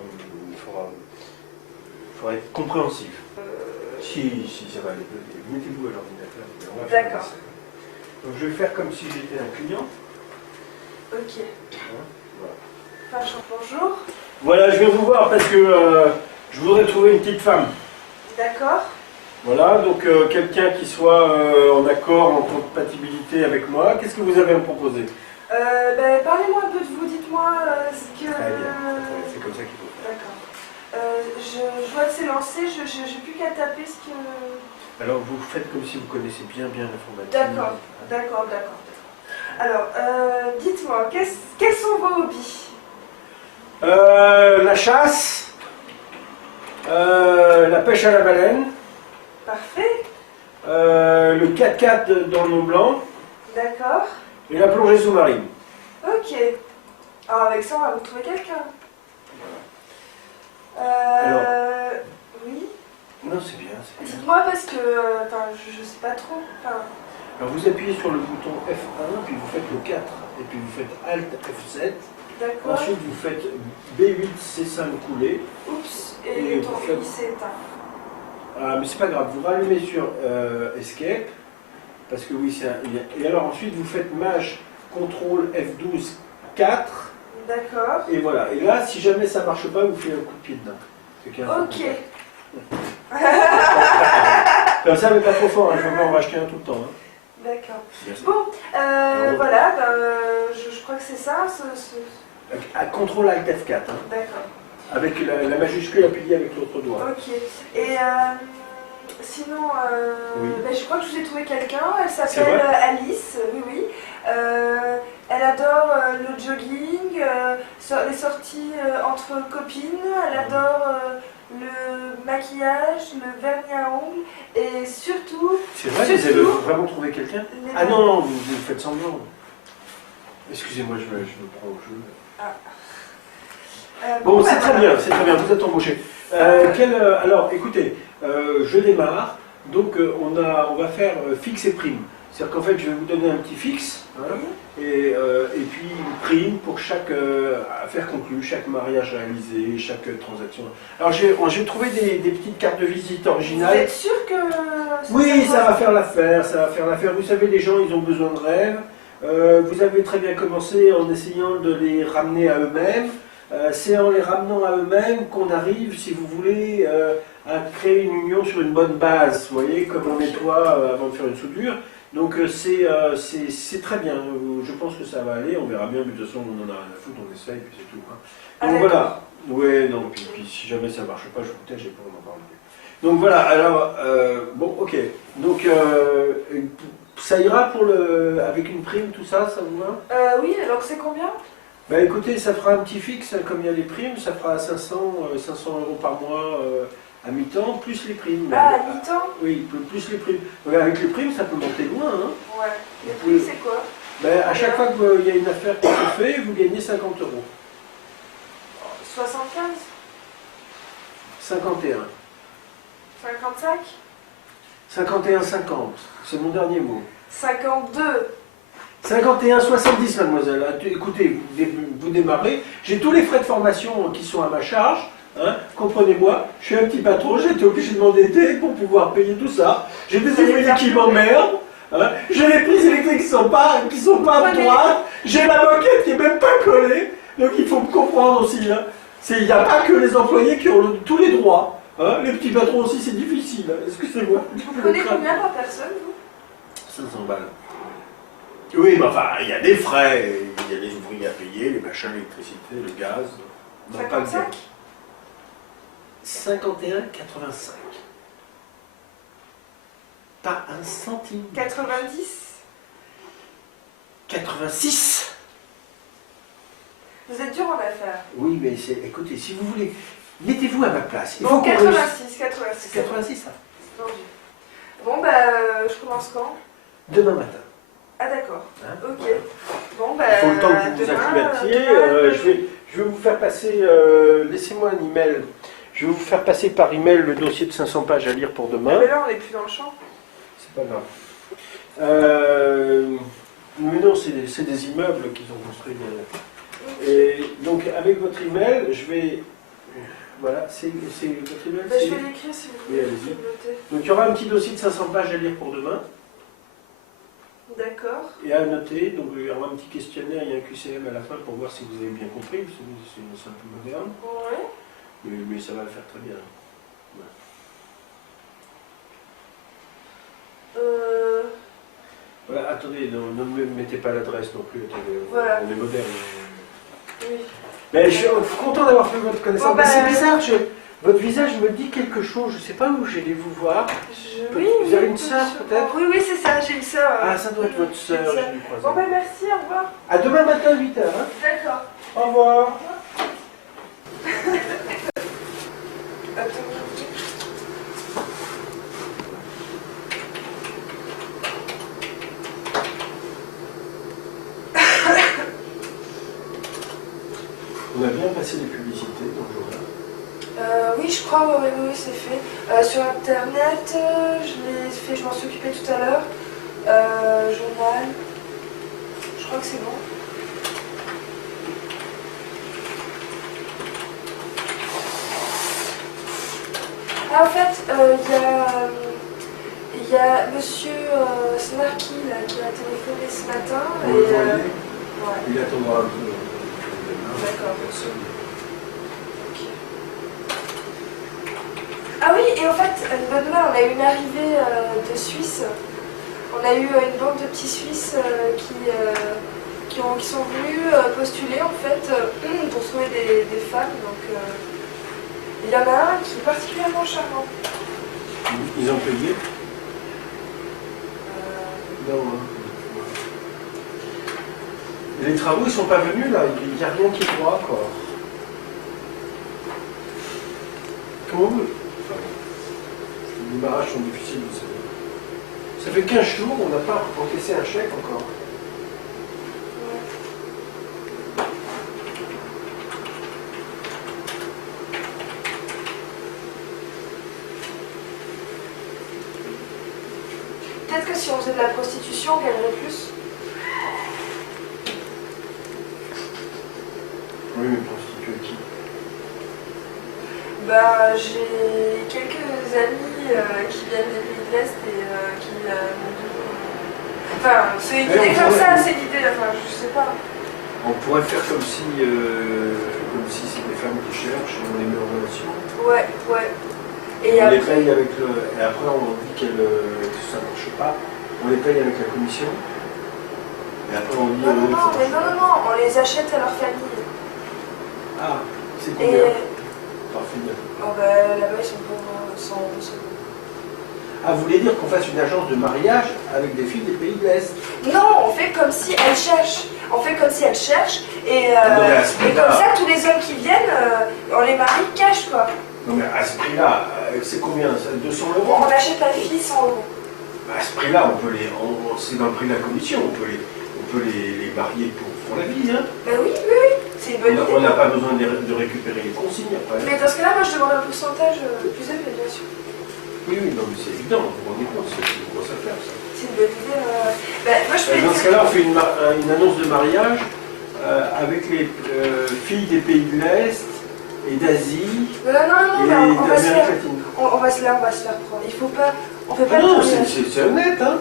être compréhensif. Si ça va aller, mettez-vous à l'ordinateur. D'accord. Donc je vais faire comme si j'étais un client. Ok. Voilà. Enfin, bonjour. Voilà, je viens vous voir parce que je voudrais trouver une petite femme. D'accord. Voilà, donc quelqu'un qui soit en accord, en compatibilité avec moi. Qu'est-ce que vous avez à me proposer? Parlez-moi un peu de vous, dites-moi ce que... Très bien, c'est comme ça qu'il faut faire. D'accord. Je vois que c'est lancé, j'ai plus qu'à taper ce que... Alors vous faites comme si vous connaissez bien l'informatique. D'accord, d'accord. Alors, dites-moi, quels sont vos hobbies? La chasse, la pêche à la baleine. Parfait. Le 4x4 dans le Mont Blanc. D'accord. Et la plongée sous-marine. Ok. Alors avec ça, on va vous trouver quelqu'un. Oui. Non, c'est bien. Dites-moi parce que, je sais pas trop. Alors vous appuyez sur le bouton F1, puis vous faites le 4, et puis vous faites Alt F7. D'accord. Ensuite vous faites B8 C5 coulé. Oups, et ton faites... il s'est éteint. Ah, mais c'est pas grave, vous rallumez sur Escape, parce que oui, c'est un... Et alors ensuite vous faites Maj CTRL F12 4. D'accord. Et voilà, et là, si jamais ça marche pas, vous faites un coup de pied dedans. Ok. Comme ça, mais pas trop fort, hein, je vais pas en racheter un tout le temps. Hein. D'accord. Merci. Bon, voilà, je crois que c'est ça. CTRL Alt F4. Hein. D'accord. Avec la majuscule appuyée avec l'autre doigt. Ok. Et sinon, oui. Je crois que je vous ai trouvé quelqu'un. Elle s'appelle Alice. Oui. Elle adore le jogging, les sorties entre copines. Elle adore le maquillage, le vernis à ongles et surtout... C'est vrai que vous avez vraiment trouvé quelqu'un? Ah non, vous faites semblant. Excusez-moi, je me prends au jeu. Bon, c'est très bien, vous êtes embauché. Alors, écoutez, je démarre, donc on va faire fixe et prime. C'est-à-dire qu'en fait, je vais vous donner un petit fixe, hein, et puis une prime pour chaque affaire conclue, chaque mariage réalisé, chaque transaction. Alors, j'ai trouvé des petites cartes de visite originales. Vous êtes sûr que... Oui, ça va faire l'affaire, Vous savez, les gens, ils ont besoin de rêves. Vous avez très bien commencé en essayant de les ramener à eux-mêmes. C'est en les ramenant à eux-mêmes qu'on arrive, si vous voulez, à créer une union sur une bonne base, vous voyez, comme on nettoie avant de faire une soudure. Donc c'est très bien, je pense que ça va aller, on verra bien, mais de toute façon on en a rien à foutre, on essaye, puis c'est tout. Hein. Donc voilà, ouais, non, puis si jamais ça ne marche pas, je vous tâche, j'ai pas en parler. Donc voilà, alors, bon, ok, donc ça ira pour avec une prime, tout ça, ça vous va? Oui, alors c'est combien? Bah écoutez, ça fera un petit fixe, comme il y a les primes, ça fera 500 € par mois à mi-temps, plus les primes. Ah, à mi-temps? Oui, plus les primes. Ouais, avec les primes, ça peut monter loin. Hein. Ouais. Les primes, c'est quoi? À chaque fois qu'il y a une affaire qui se fait, vous gagnez 50 €. 75? 51. 55? 51,50. C'est mon dernier mot. 52. 51,70, mademoiselle. Écoutez, vous démarrez. J'ai tous les frais de formation qui sont à ma charge. Hein, comprenez-moi, je suis un petit patron, j'ai été obligé de m'endetter pour pouvoir payer tout ça. J'ai des ouvriers qui m'emmerdent. Hein, j'ai les prises électriques qui sont pas droites. J'ai la moquette qui n'est même pas collée. Donc il faut me comprendre aussi. Hein. Il n'y a pas que les employés qui ont tous les droits. Hein. Les petits patrons aussi, c'est difficile. Excusez-moi. Vous prenez combien par personne, vous? 500 balles. Oui, mais enfin, il y a des frais, il y a les ouvriers à payer, les machins, l'électricité, le gaz. Non, pas le 55 51,85. Pas un centime. 90 86. Vous êtes dur en affaires. Oui, mais écoutez, si vous voulez, mettez-vous à ma place. Il Bon, faut qu'on 86. 86, ça. Vendu. Bon, bah, je commence quand? Demain matin. Ah, d'accord. Hein? Ok. Bon, bah. Il faut le temps que vous vous demain, acclimatiez. Je vais vous faire passer, laissez-moi un email. Je vais vous faire passer par email le dossier de 500 pages à lire pour demain. Mais là, on n'est plus dans le champ. C'est pas grave. Mais non, c'est des immeubles qu'ils ont construits. Et donc, avec votre email, je vais. Voilà, c'est votre email. Bah, je vais l'écrire si vous Oui, voulez. allez-y. Noter. Donc, il y aura un petit dossier de 500 pages à lire pour demain. D'accord. Et à noter, donc il y aura un petit questionnaire, il y a un QCM à la fin pour voir si vous avez bien compris, parce que c'est un peu moderne. Ouais. Mais ça va le faire très bien. Ouais. Voilà, attendez, ne me mettez pas l'adresse non plus, attendez, Voilà. on est moderne. Oui. Mais je suis content d'avoir fait votre connaissance. Bon, Mais bah, c'est bizarre, votre visage me dit quelque chose, je ne sais pas où j'allais vous voir. Oui, Vous avez oui, une sœur peut-être? Oui, oui, c'est ça, j'ai une sœur. Ah, ça doit être votre sœur, J'ai une je sœur. l'ai croisée. Bon, bah, merci, au revoir. À demain matin à 8h. Hein. D'accord. Au revoir. On a bien passé les publicités dans le journal. Oui, je crois, oui, c'est fait. Sur internet, je l'ai fait, je m'en suis occupée tout à l'heure. Journal, je crois que c'est bon. Ah, en fait, il y a monsieur Snarky là, qui a téléphoné ce matin. On le voyait. Il attendra un peu. D'accord. Ah oui, et en fait, une bonne nouvelle, on a eu une arrivée de Suisse. On a eu une bande de petits Suisses qui sont venus postuler en fait pour trouver des femmes. Donc il y en a un qui est particulièrement charmant. Ils ont payé Non. Hein. Et les travaux, ils sont pas venus là, il n'y a rien qui est droit encore. Comment vous... Les démarrages sont difficiles, vous savez. Ça fait 15 jours, on n'a pas encaissé un chèque encore. Peut-être que si on faisait de la prostitution, on gagnerait plus. Oui, mais prostituée qui? Bah, j'ai quelques amis qui viennent des pays de l'Est et qui m'ont dit... Enfin, c'est une idée comme ça, c'est l'idée, enfin, je sais pas. On pourrait faire comme si c'est des femmes qui cherchent et on les met en relation. Ouais, ouais. Et on les paye avec le... Et après, on dit que ça ne marche pas. On les paye avec la commission. Et après, on dit... Non, on les achète à leur famille. Ah, c'est combien? Oh bah, là-bas, ils sont pauvres, 100 euros. Ah, vous voulez dire qu'on fasse une agence de mariage avec des filles des pays de l'Est? Non, on fait comme si elles cherchent. On fait comme si elles cherchent. Et comme ça, tous les hommes qui viennent, on les marie cash, quoi. Non, mais à ce prix-là, c'est combien? 200 €? On achète la fille 100 €. À ce prix-là, c'est dans le prix de la commission. On peut les marier pour la vie, hein? Ben oui, c'est une bonne idée. On n'a pas besoin de récupérer les consignes après. Mais dans ce cas-là, moi je demande un pourcentage plus élevé, bien sûr. Oui, non, mais c'est évident, vous vous rendez compte, c'est une grosse affaire ça. C'est une bonne idée. Moi, je Dans ce cas-là, on fait une annonce de mariage avec les filles des pays de l'Est et d'Asie non, et on va se d'Amérique faire. latine. On va se faire prendre. Il faut pas. On fait pas Non, le tournage. c'est honnête, hein.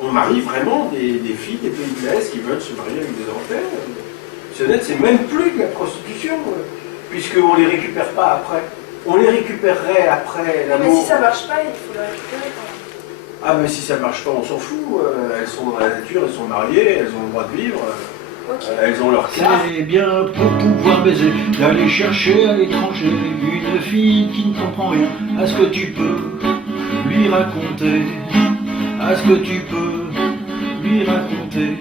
On marie vraiment des filles des pays de l'Est qui veulent se marier avec des enfants. C'est honnête, c'est même plus de la prostitution, puisqu'on ne les récupère pas après. On les récupérerait après Non, mais l'amour. si ça marche pas, il faut le récupérer quand même. Ah mais si ça marche pas, on s'en fout. Elles sont dans la nature, elles sont mariées, elles ont le droit de vivre. Elles ont leur carte. C'est bien pour pouvoir baiser, d'aller chercher à l'étranger une fille qui ne comprend rien à ce que tu peux lui raconter, à ce que tu peux lui raconter.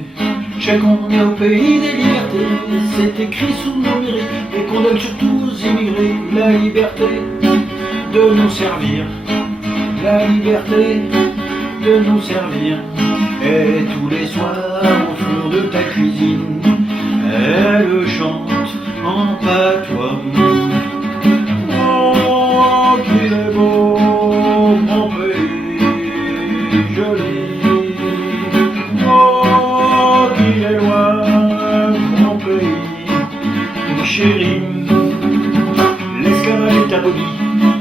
Je sais qu'on est au pays des libertés, c'est écrit sous nos mairies, et qu'on donne surtout aux immigrés la liberté de nous servir, la liberté de nous servir. Et tous les soirs au fond de ta cuisine, elle chante en patois. Oh, qu'il est beau mon pays joli. Oh, qu'il est loin mon pays chéri. L'esclavage est aboli,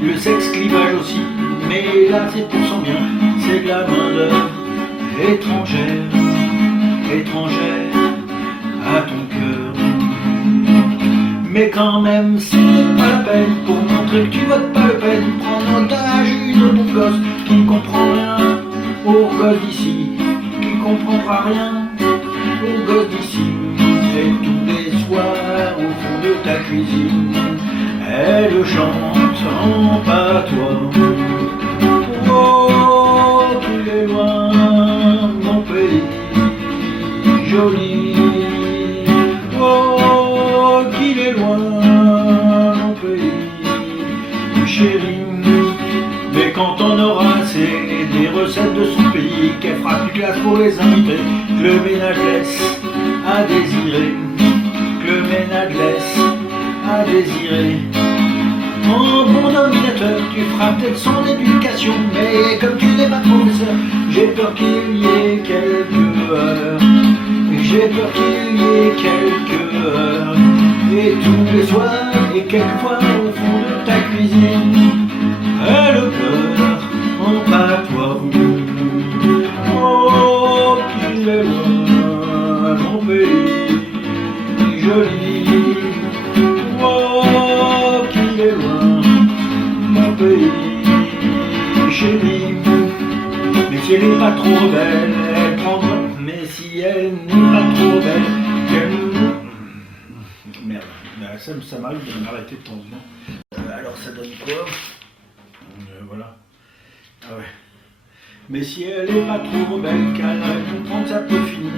le sexe-clivage aussi, mais là c'est pour son bien, c'est de la main d'œuvre étrangère, étrangère à ton cœur. Mais quand même, c'est pas la peine, pour montrer que tu votes pas Le Pen, prendre en otage une autre gosse qui ne comprend rien aux gosses d'ici, qui ne comprendra rien aux gosses d'ici. Et tous les soirs, au fond de ta cuisine, elle chante en patois. Oh, qu'il est loin mon pays joli. Oh, qu'il est loin mon pays chéri. Mais quand on aura assez des recettes de son pays, qu'elle fera plus classe pour les invités, que le ménage laisse à désirer, que le ménage laisse à désirer. En bon dominateur, tu feras peut-être son éducation, mais comme tu n'es pas professeur, j'ai peur qu'il y ait quelques heures. J'ai peur qu'il y ait quelques heures. Et tous les soirs, et quelquefois au fond de ta cuisine, elle pleure en patois. Oh, qu'il est loin mon pays joli. Oh, qu'il est loin mon pays chéri. Mais si elle n'est pas trop rebelle, elle prendra. Mais si elle n'est pas trop belle, qu'elle nous... Merde, ça m'arrive de m'arrêter de temps en temps. Alors ça donne quoi? Voilà. Ah ouais. Mais si elle n'est pas trop rebelle, car elle comprend que ça peut finir.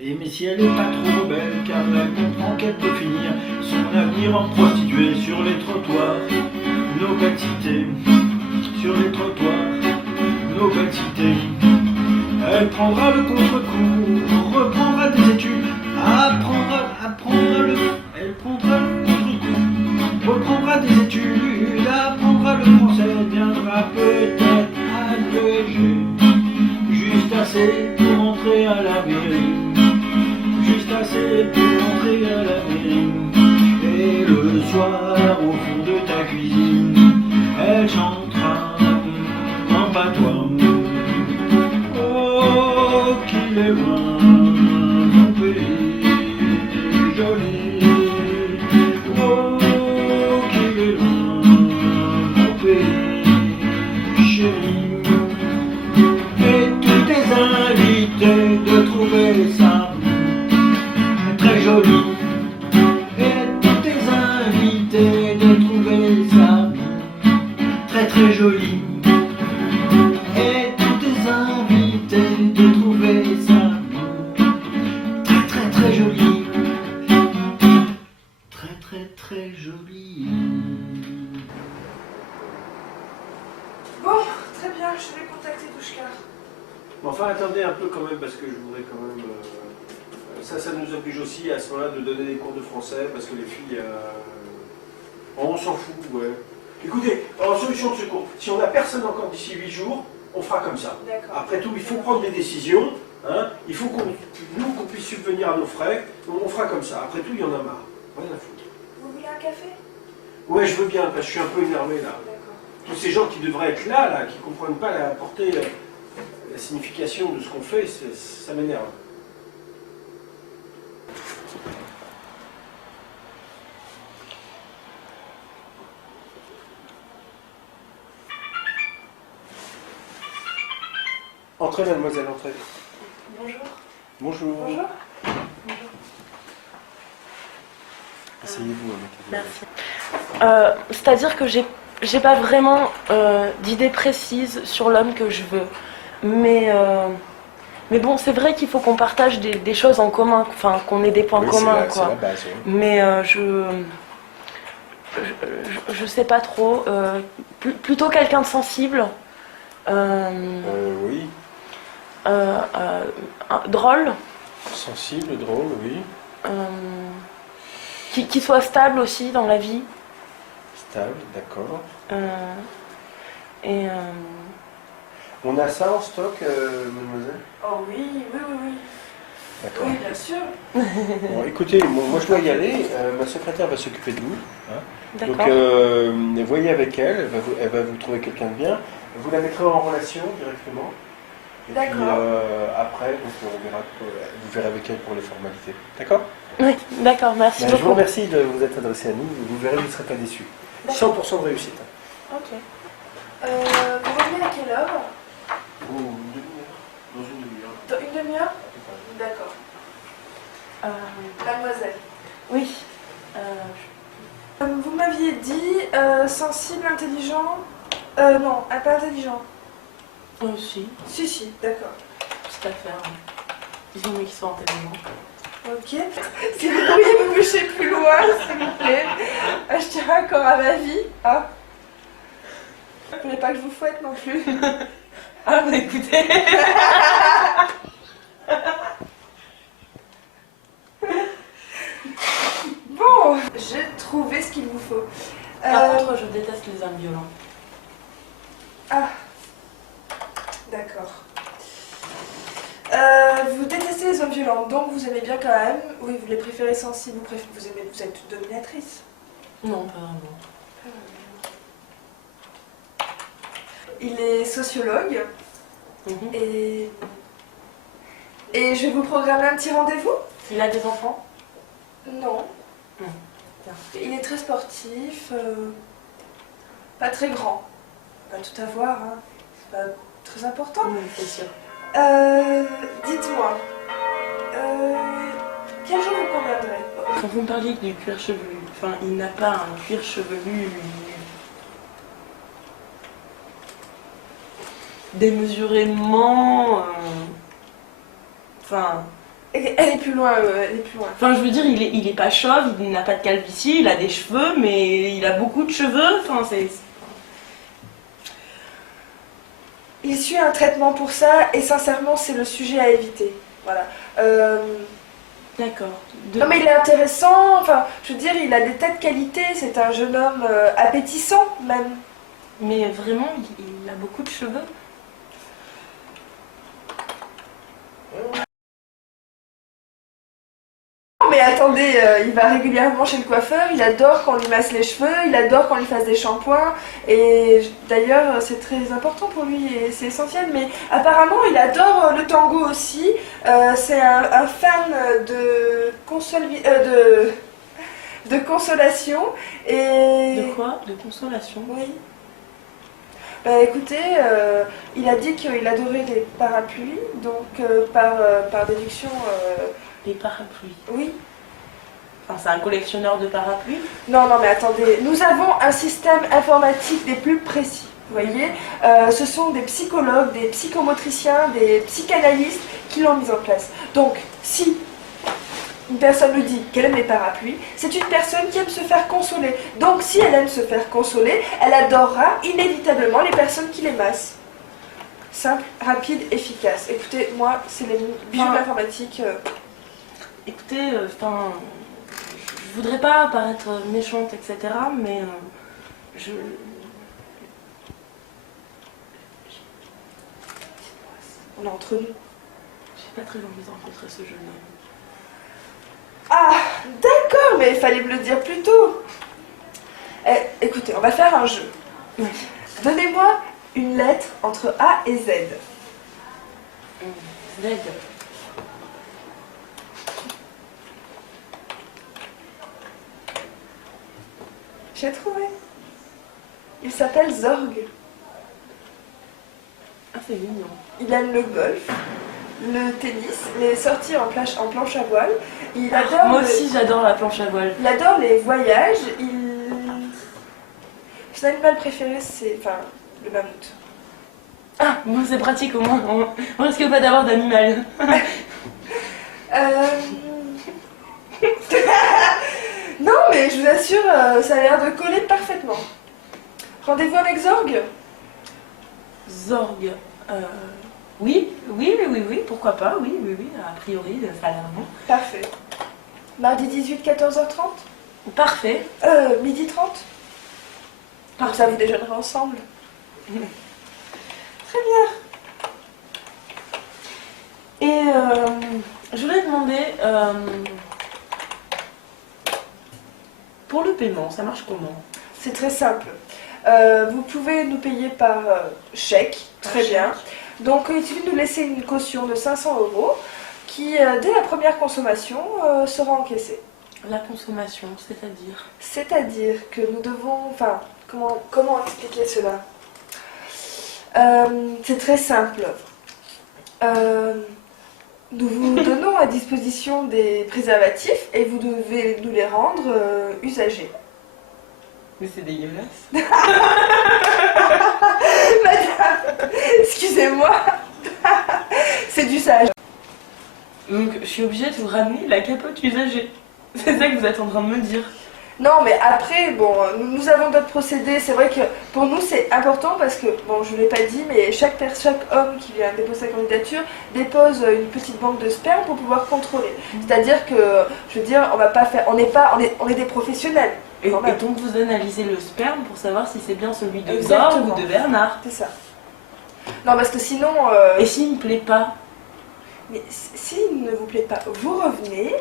Mais si elle n'est pas trop rebelle, car elle comprend qu'elle peut finir son avenir en prostituée sur les trottoirs, nos belles cités, sur les trottoirs, nos belles cités. Elle prendra le contre-coup, reprendra des études, elle prendra le contre-coup, reprendra des études, apprendra le français, viendra peut-être agrégé, juste assez pour entrer à la mairie, juste assez pour entrer à la mairie. Et le soir, au fond de ta cuisine, elle chantera en patois. Oh, qu'il est loin mon pays joli. Oh, qu'il est loin mon pays chéri. Et tous tes invités de trouver ça très joli. Et tous tes invités de trouver ça très très joli. Et tous tes invités de trouver ça très très très joli. Très très très joli. Bon, très bien, je vais contacter Douchka. Bon, enfin, attendez un peu quand même, parce que je voudrais quand même... ça nous oblige aussi à ce moment-là de donner des cours de français, parce que les filles... on s'en fout, ouais. Écoutez, en solution de secours, si on n'a personne encore d'ici 8 jours, on fera comme ça. Après tout, il faut prendre des décisions, hein. Il faut qu'on puisse subvenir à nos frais, on fera comme ça. Après tout, il y en a marre. Rien à foutre. Vous voulez un café? Ouais, je veux bien, parce que je suis un peu énervé là. Tous ces gens qui devraient être là, qui ne comprennent pas la portée, la signification de ce qu'on fait, ça m'énerve. Entrez, mademoiselle, entrez. Bonjour. Bonjour. Bonjour. Asseyez-vous. Merci. C'est-à-dire que j'ai pas vraiment d'idée précise sur l'homme que je veux. Mais bon, c'est vrai qu'il faut qu'on partage des choses en commun, enfin qu'on ait des points communs, quoi. C'est la base, oui. Mais je sais pas trop. Plutôt quelqu'un de sensible. Oui. Drôle. Sensible, drôle, oui. Qui soit stable aussi dans la vie. Stable, d'accord. On a ça en stock, mademoiselle? Oh oui, oui, oui, oui. D'accord. Oui, bien sûr. Bon, écoutez, moi je dois y aller. Ma secrétaire va s'occuper de vous. Hein. D'accord. Donc, voyez avec elle, elle va vous trouver quelqu'un de bien. Vous la mettrez en relation directement. Et puis après, donc, vous verrez avec elle pour les formalités. D'accord? Oui, d'accord, merci beaucoup. Je vous remercie de vous être adressé à nous. Vous verrez, vous ne serez pas déçus. 100% de réussite. Ok. Vous revenez à quelle heure? Une demi-heure. Dans une demi-heure. Dans une demi-heure? D'accord. Mademoiselle. Oui. Vous m'aviez dit sensible, intelligent. Non, pas intelligent. Si. Si, d'accord. Tout à fait. Ils ont mieux qu'ils soient intelligents. Ok. Si vous pourriez vous boucher plus loin, s'il vous plaît. Je tiens encore à ma vie. Hein. Vous voulez pas que je vous fouette non plus? Ah, bah écoutez. Bon, j'ai trouvé ce qu'il vous faut. Par contre, je déteste les hommes violents. Ah, d'accord. Vous détestez les hommes violents, donc vous aimez bien quand même. Oui, vous les préférez sensibles, vous êtes toute dominatrice. Non, pas vraiment. Il est sociologue et je vais vous programmer un petit rendez-vous. Il a des enfants? Non. Il est très sportif, pas très grand. Pas tout avoir, hein. C'est pas très important. Oui, c'est sûr. Dites-moi, quel jour vous conviendrez? Quand vous me parliez du cuir chevelu, enfin, il n'a pas un cuir chevelu démesurément. Enfin. Elle est plus loin, elle est plus loin. Enfin, je veux dire, il est pas chauve, il n'a pas de calvitie, il a des cheveux, mais il a beaucoup de cheveux. Enfin, c'est. Il suit un traitement pour ça et sincèrement, c'est le sujet à éviter. Voilà. D'accord. Non, mais il est intéressant. Enfin, je veux dire, il a des tas de qualités. C'est un jeune homme appétissant même. Mais vraiment, il a beaucoup de cheveux. Mais attendez, il va régulièrement chez le coiffeur, il adore qu'on lui masse les cheveux, il adore qu'on lui fasse des shampoings, et d'ailleurs c'est très important pour lui et c'est essentiel, mais apparemment il adore le tango aussi, c'est un fan de consolation et... De quoi? De consolation? Oui. Bah écoutez, il a dit qu'il adorait les parapluies, donc par déduction... Les parapluies? Oui. Enfin, c'est un collectionneur de parapluies? Non, mais attendez, nous avons un système informatique des plus précis, vous voyez. Ce sont des psychologues, des psychomotriciens, des psychanalystes qui l'ont mis en place. Donc, si une personne nous dit qu'elle aime les parapluies, c'est une personne qui aime se faire consoler. Donc, si elle aime se faire consoler, elle adorera inévitablement les personnes qui les massent. Simple, rapide, efficace. Écoutez, moi, c'est les bijoux de l'informatique. Écoutez, enfin, je voudrais pas paraître méchante, etc., mais on est entre nous. J'ai pas très envie de rencontrer ce jeune homme. Ah, d'accord, mais il fallait me le dire plus tôt. Écoutez, on va faire un jeu. Oui. Donnez-moi une lettre entre A et Z. Z. J'ai trouvé. Il s'appelle Zorg. Ah, c'est mignon. Il aime le golf, le tennis, les sorties en planche à voile. Il adore Moi aussi, j'adore la planche à voile. Il adore les voyages. Son animal préféré, c'est le mammouth. Ah, bon, c'est pratique au moins. On risque pas d'avoir d'animal. Non, mais je vous assure, ça a l'air de coller parfaitement. Rendez-vous avec Zorg? Zorg. Oui, pourquoi pas, oui, a priori, ça a l'air bon. Parfait. Mardi 18, 14h30? Parfait. Midi 30? Comme ça, vous déjeunerez ensemble. Très bien. Et je voulais demander, pour le paiement, ça marche comment? C'est très simple. Vous pouvez nous payer par chèque, très bien. Donc il suffit de nous laisser une caution de 500 € qui, dès la première consommation, sera encaissée. La consommation, c'est-à-dire? C'est-à-dire que nous devons... Enfin, comment expliquer cela? C'est très simple. Nous vous donnons à disposition des préservatifs et vous devez nous les rendre usagés. Mais c'est dégueulasse. Madame, excusez-moi. C'est du sage. Donc je suis obligée de vous ramener la capote usagée. C'est ça que vous êtes en train de me dire. Non, mais après, bon, nous avons d'autres procédés. C'est vrai que pour nous, c'est important parce que, bon, je ne l'ai pas dit, mais chaque homme qui vient déposer sa candidature dépose une petite banque de sperme pour pouvoir contrôler. C'est-à-dire que, je veux dire, on va pas faire, on est des professionnels. Et donc vous analysez le sperme pour savoir si c'est bien celui de Exactement. Zorg ou de Bernard. C'est ça. Non, parce que sinon... Et s'il ne me plaît pas? Mais s'il ne vous plaît pas, vous revenez...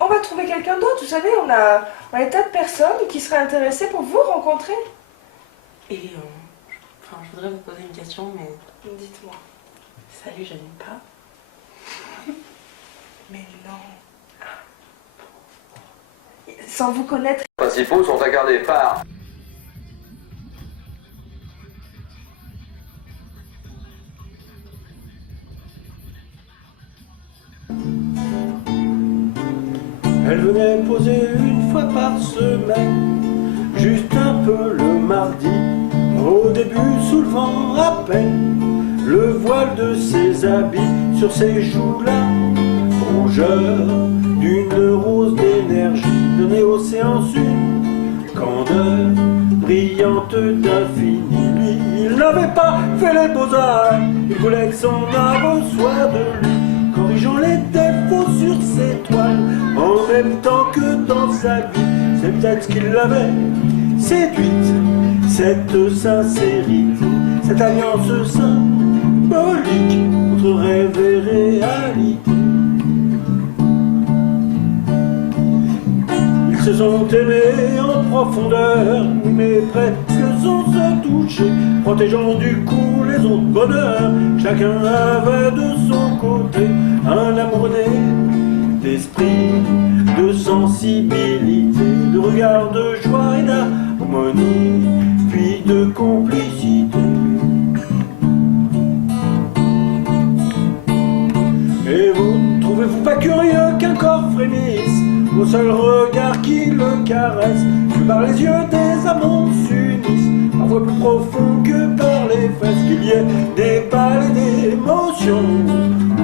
On va trouver quelqu'un d'autre, vous savez, on a des tas de personnes qui seraient intéressées pour vous rencontrer. Et enfin, je voudrais vous poser une question, mais... Dites-moi. Salut, j'aime pas. Mais non. Sans vous connaître... Les principaux sont incarnés par... Elle venait poser une fois par semaine, juste un peu le mardi, au début soulevant à peine le voile de ses habits sur ses joues-là, rongeur d'une rose d'énergie, donnée au séance une candeur brillante d'infini. Lui, il n'avait pas fait les beaux-arts, il voulait que son art soit de lui, corrigeant les défauts sur ses toiles, en même temps que dans sa vie. C'est peut-être ce qui l'avait séduite, cette sincérité, cette alliance symbolique entre rêve et réalité. Ils se sont aimés en profondeur, mais presque sans se toucher, protégeant du coup les autres bonheurs. Chacun avait de son côté un amour né d'esprit, de sensibilité, de regard, de joie et d'harmonie, puis de complicité. Et vous ne trouvez-vous pas curieux qu'un corps frémisse au seul regard qui le caresse, que par les yeux des amants s'unissent, parfois plus profond que par les fesses, qu'il y ait des balles et d'émotions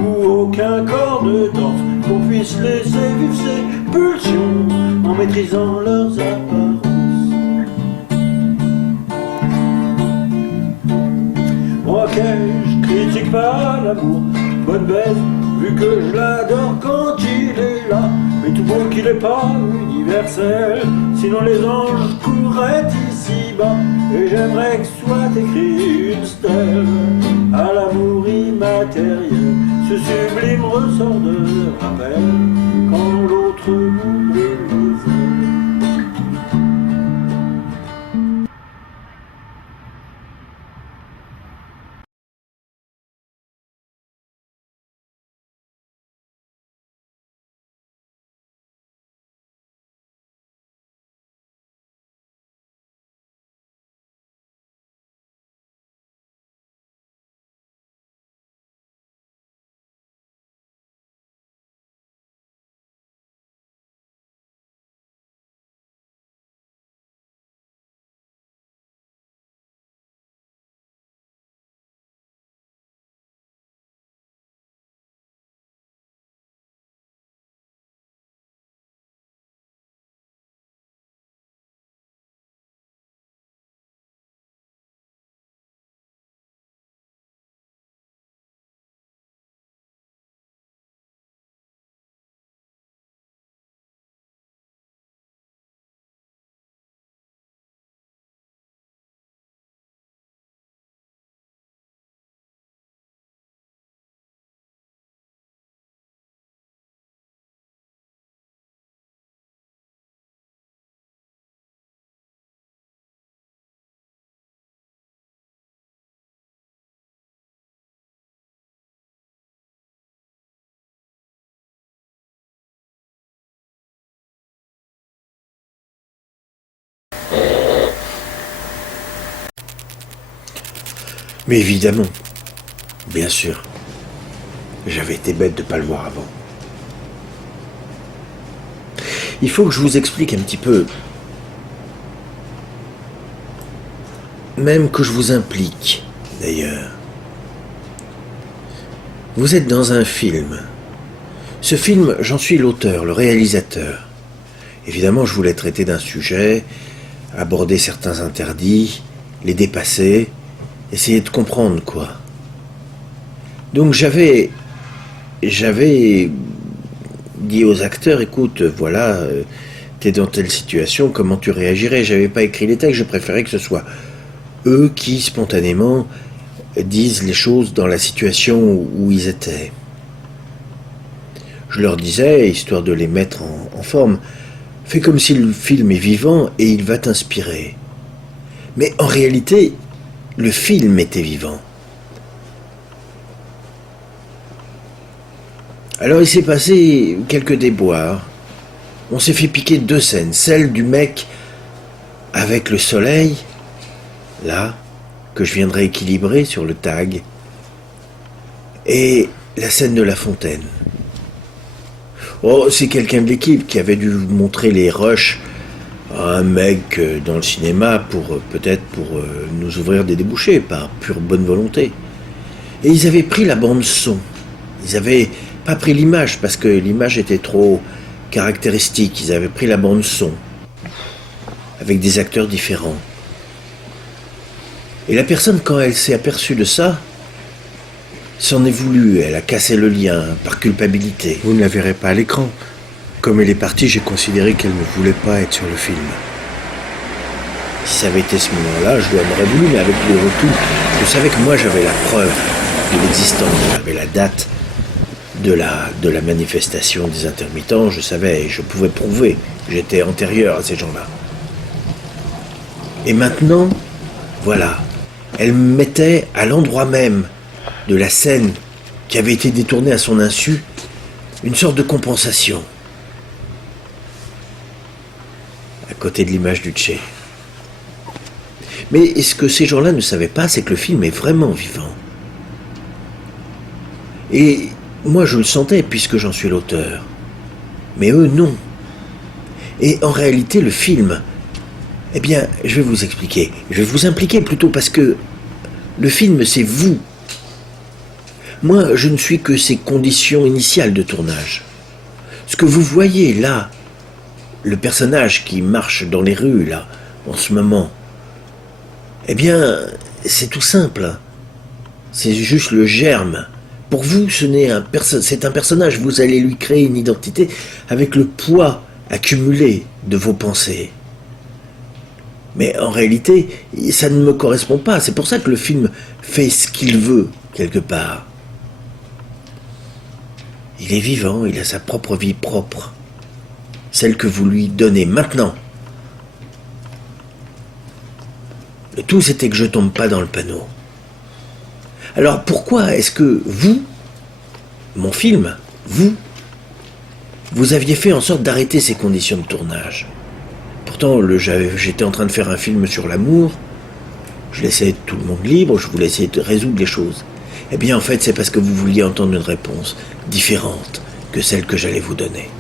où aucun corps ne danse, qu'on puisse laisser vivre ces pulsions en maîtrisant leurs apparences. Moi que je critique pas l'amour, bonne baisse, vu que je l'adore quand il est là, mais tout beau qu'il n'est pas universel, sinon les anges courraient ici-bas, et j'aimerais que soit écrit une stèle à l'amour immatériel, ce sublime ressort de rappel quand l'autre nous les ailes. Mais évidemment, bien sûr, j'avais été bête de ne pas le voir avant. Il faut que je vous explique un petit peu, même que je vous implique, d'ailleurs. Vous êtes dans un film. Ce film, j'en suis l'auteur, le réalisateur. Évidemment, je voulais traiter d'un sujet, aborder certains interdits, les dépasser, essayer de comprendre, quoi. Donc j'avais dit aux acteurs, écoute, voilà, t'es dans telle situation, comment tu réagirais? J'avais pas écrit les textes, je préférais que ce soit eux qui, spontanément, disent les choses dans la situation où ils étaient. Je leur disais, histoire de les mettre en forme, fais comme si le film est vivant et il va t'inspirer. Mais en réalité, le film était vivant. Alors il s'est passé quelques déboires. On s'est fait piquer 2 scènes. Celle du mec avec le soleil, là, que je viendrai équilibrer sur le tag, et la scène de la fontaine. Oh, c'est quelqu'un de l'équipe qui avait dû montrer les rushs à un mec dans le cinéma peut-être pour nous ouvrir des débouchés, par pure bonne volonté. Et ils avaient pris la bande son. Ils avaient pas pris l'image parce que l'image était trop caractéristique. Ils avaient pris la bande son avec des acteurs différents. Et la personne, quand elle s'est aperçue de ça, s'en est voulu. Elle a cassé le lien par culpabilité. Vous ne la verrez pas à l'écran. Comme elle est partie, j'ai considéré qu'elle ne voulait pas être sur le film. Si ça avait été ce moment-là, je lui en aurais voulu, mais avec le recul, je savais que moi j'avais la preuve de l'existence, j'avais la date de la manifestation des intermittents, je savais, je pouvais prouver, j'étais antérieur à ces gens-là. Et maintenant, voilà, elle me mettait à l'endroit même de la scène qui avait été détournée à son insu, une sorte de compensation. À côté de l'image du Tché. Mais ce que ces gens-là ne savaient pas, c'est que le film est vraiment vivant. Et moi, je le sentais, puisque j'en suis l'auteur. Mais eux, non. Et en réalité, le film, eh bien, je vais vous expliquer. Je vais vous impliquer plutôt, parce que le film, c'est vous. Moi, je ne suis que ces conditions initiales de tournage. Ce que vous voyez là, le personnage qui marche dans les rues, là, en ce moment, eh bien, c'est tout simple. C'est juste le germe. Pour vous, c'est un personnage. Vous allez lui créer une identité avec le poids accumulé de vos pensées. Mais en réalité, ça ne me correspond pas. C'est pour ça que le film fait ce qu'il veut, quelque part. Il est vivant, il a sa propre vie propre. Celle que vous lui donnez maintenant. Le tout, c'était que je tombe pas dans le panneau. Alors pourquoi est-ce que vous, mon film, vous aviez fait en sorte d'arrêter ces conditions de tournage? Pourtant, j'étais en train de faire un film sur l'amour, je laissais tout le monde libre, je voulais essayer de résoudre les choses. Eh bien, en fait, c'est parce que vous vouliez entendre une réponse différente que celle que j'allais vous donner.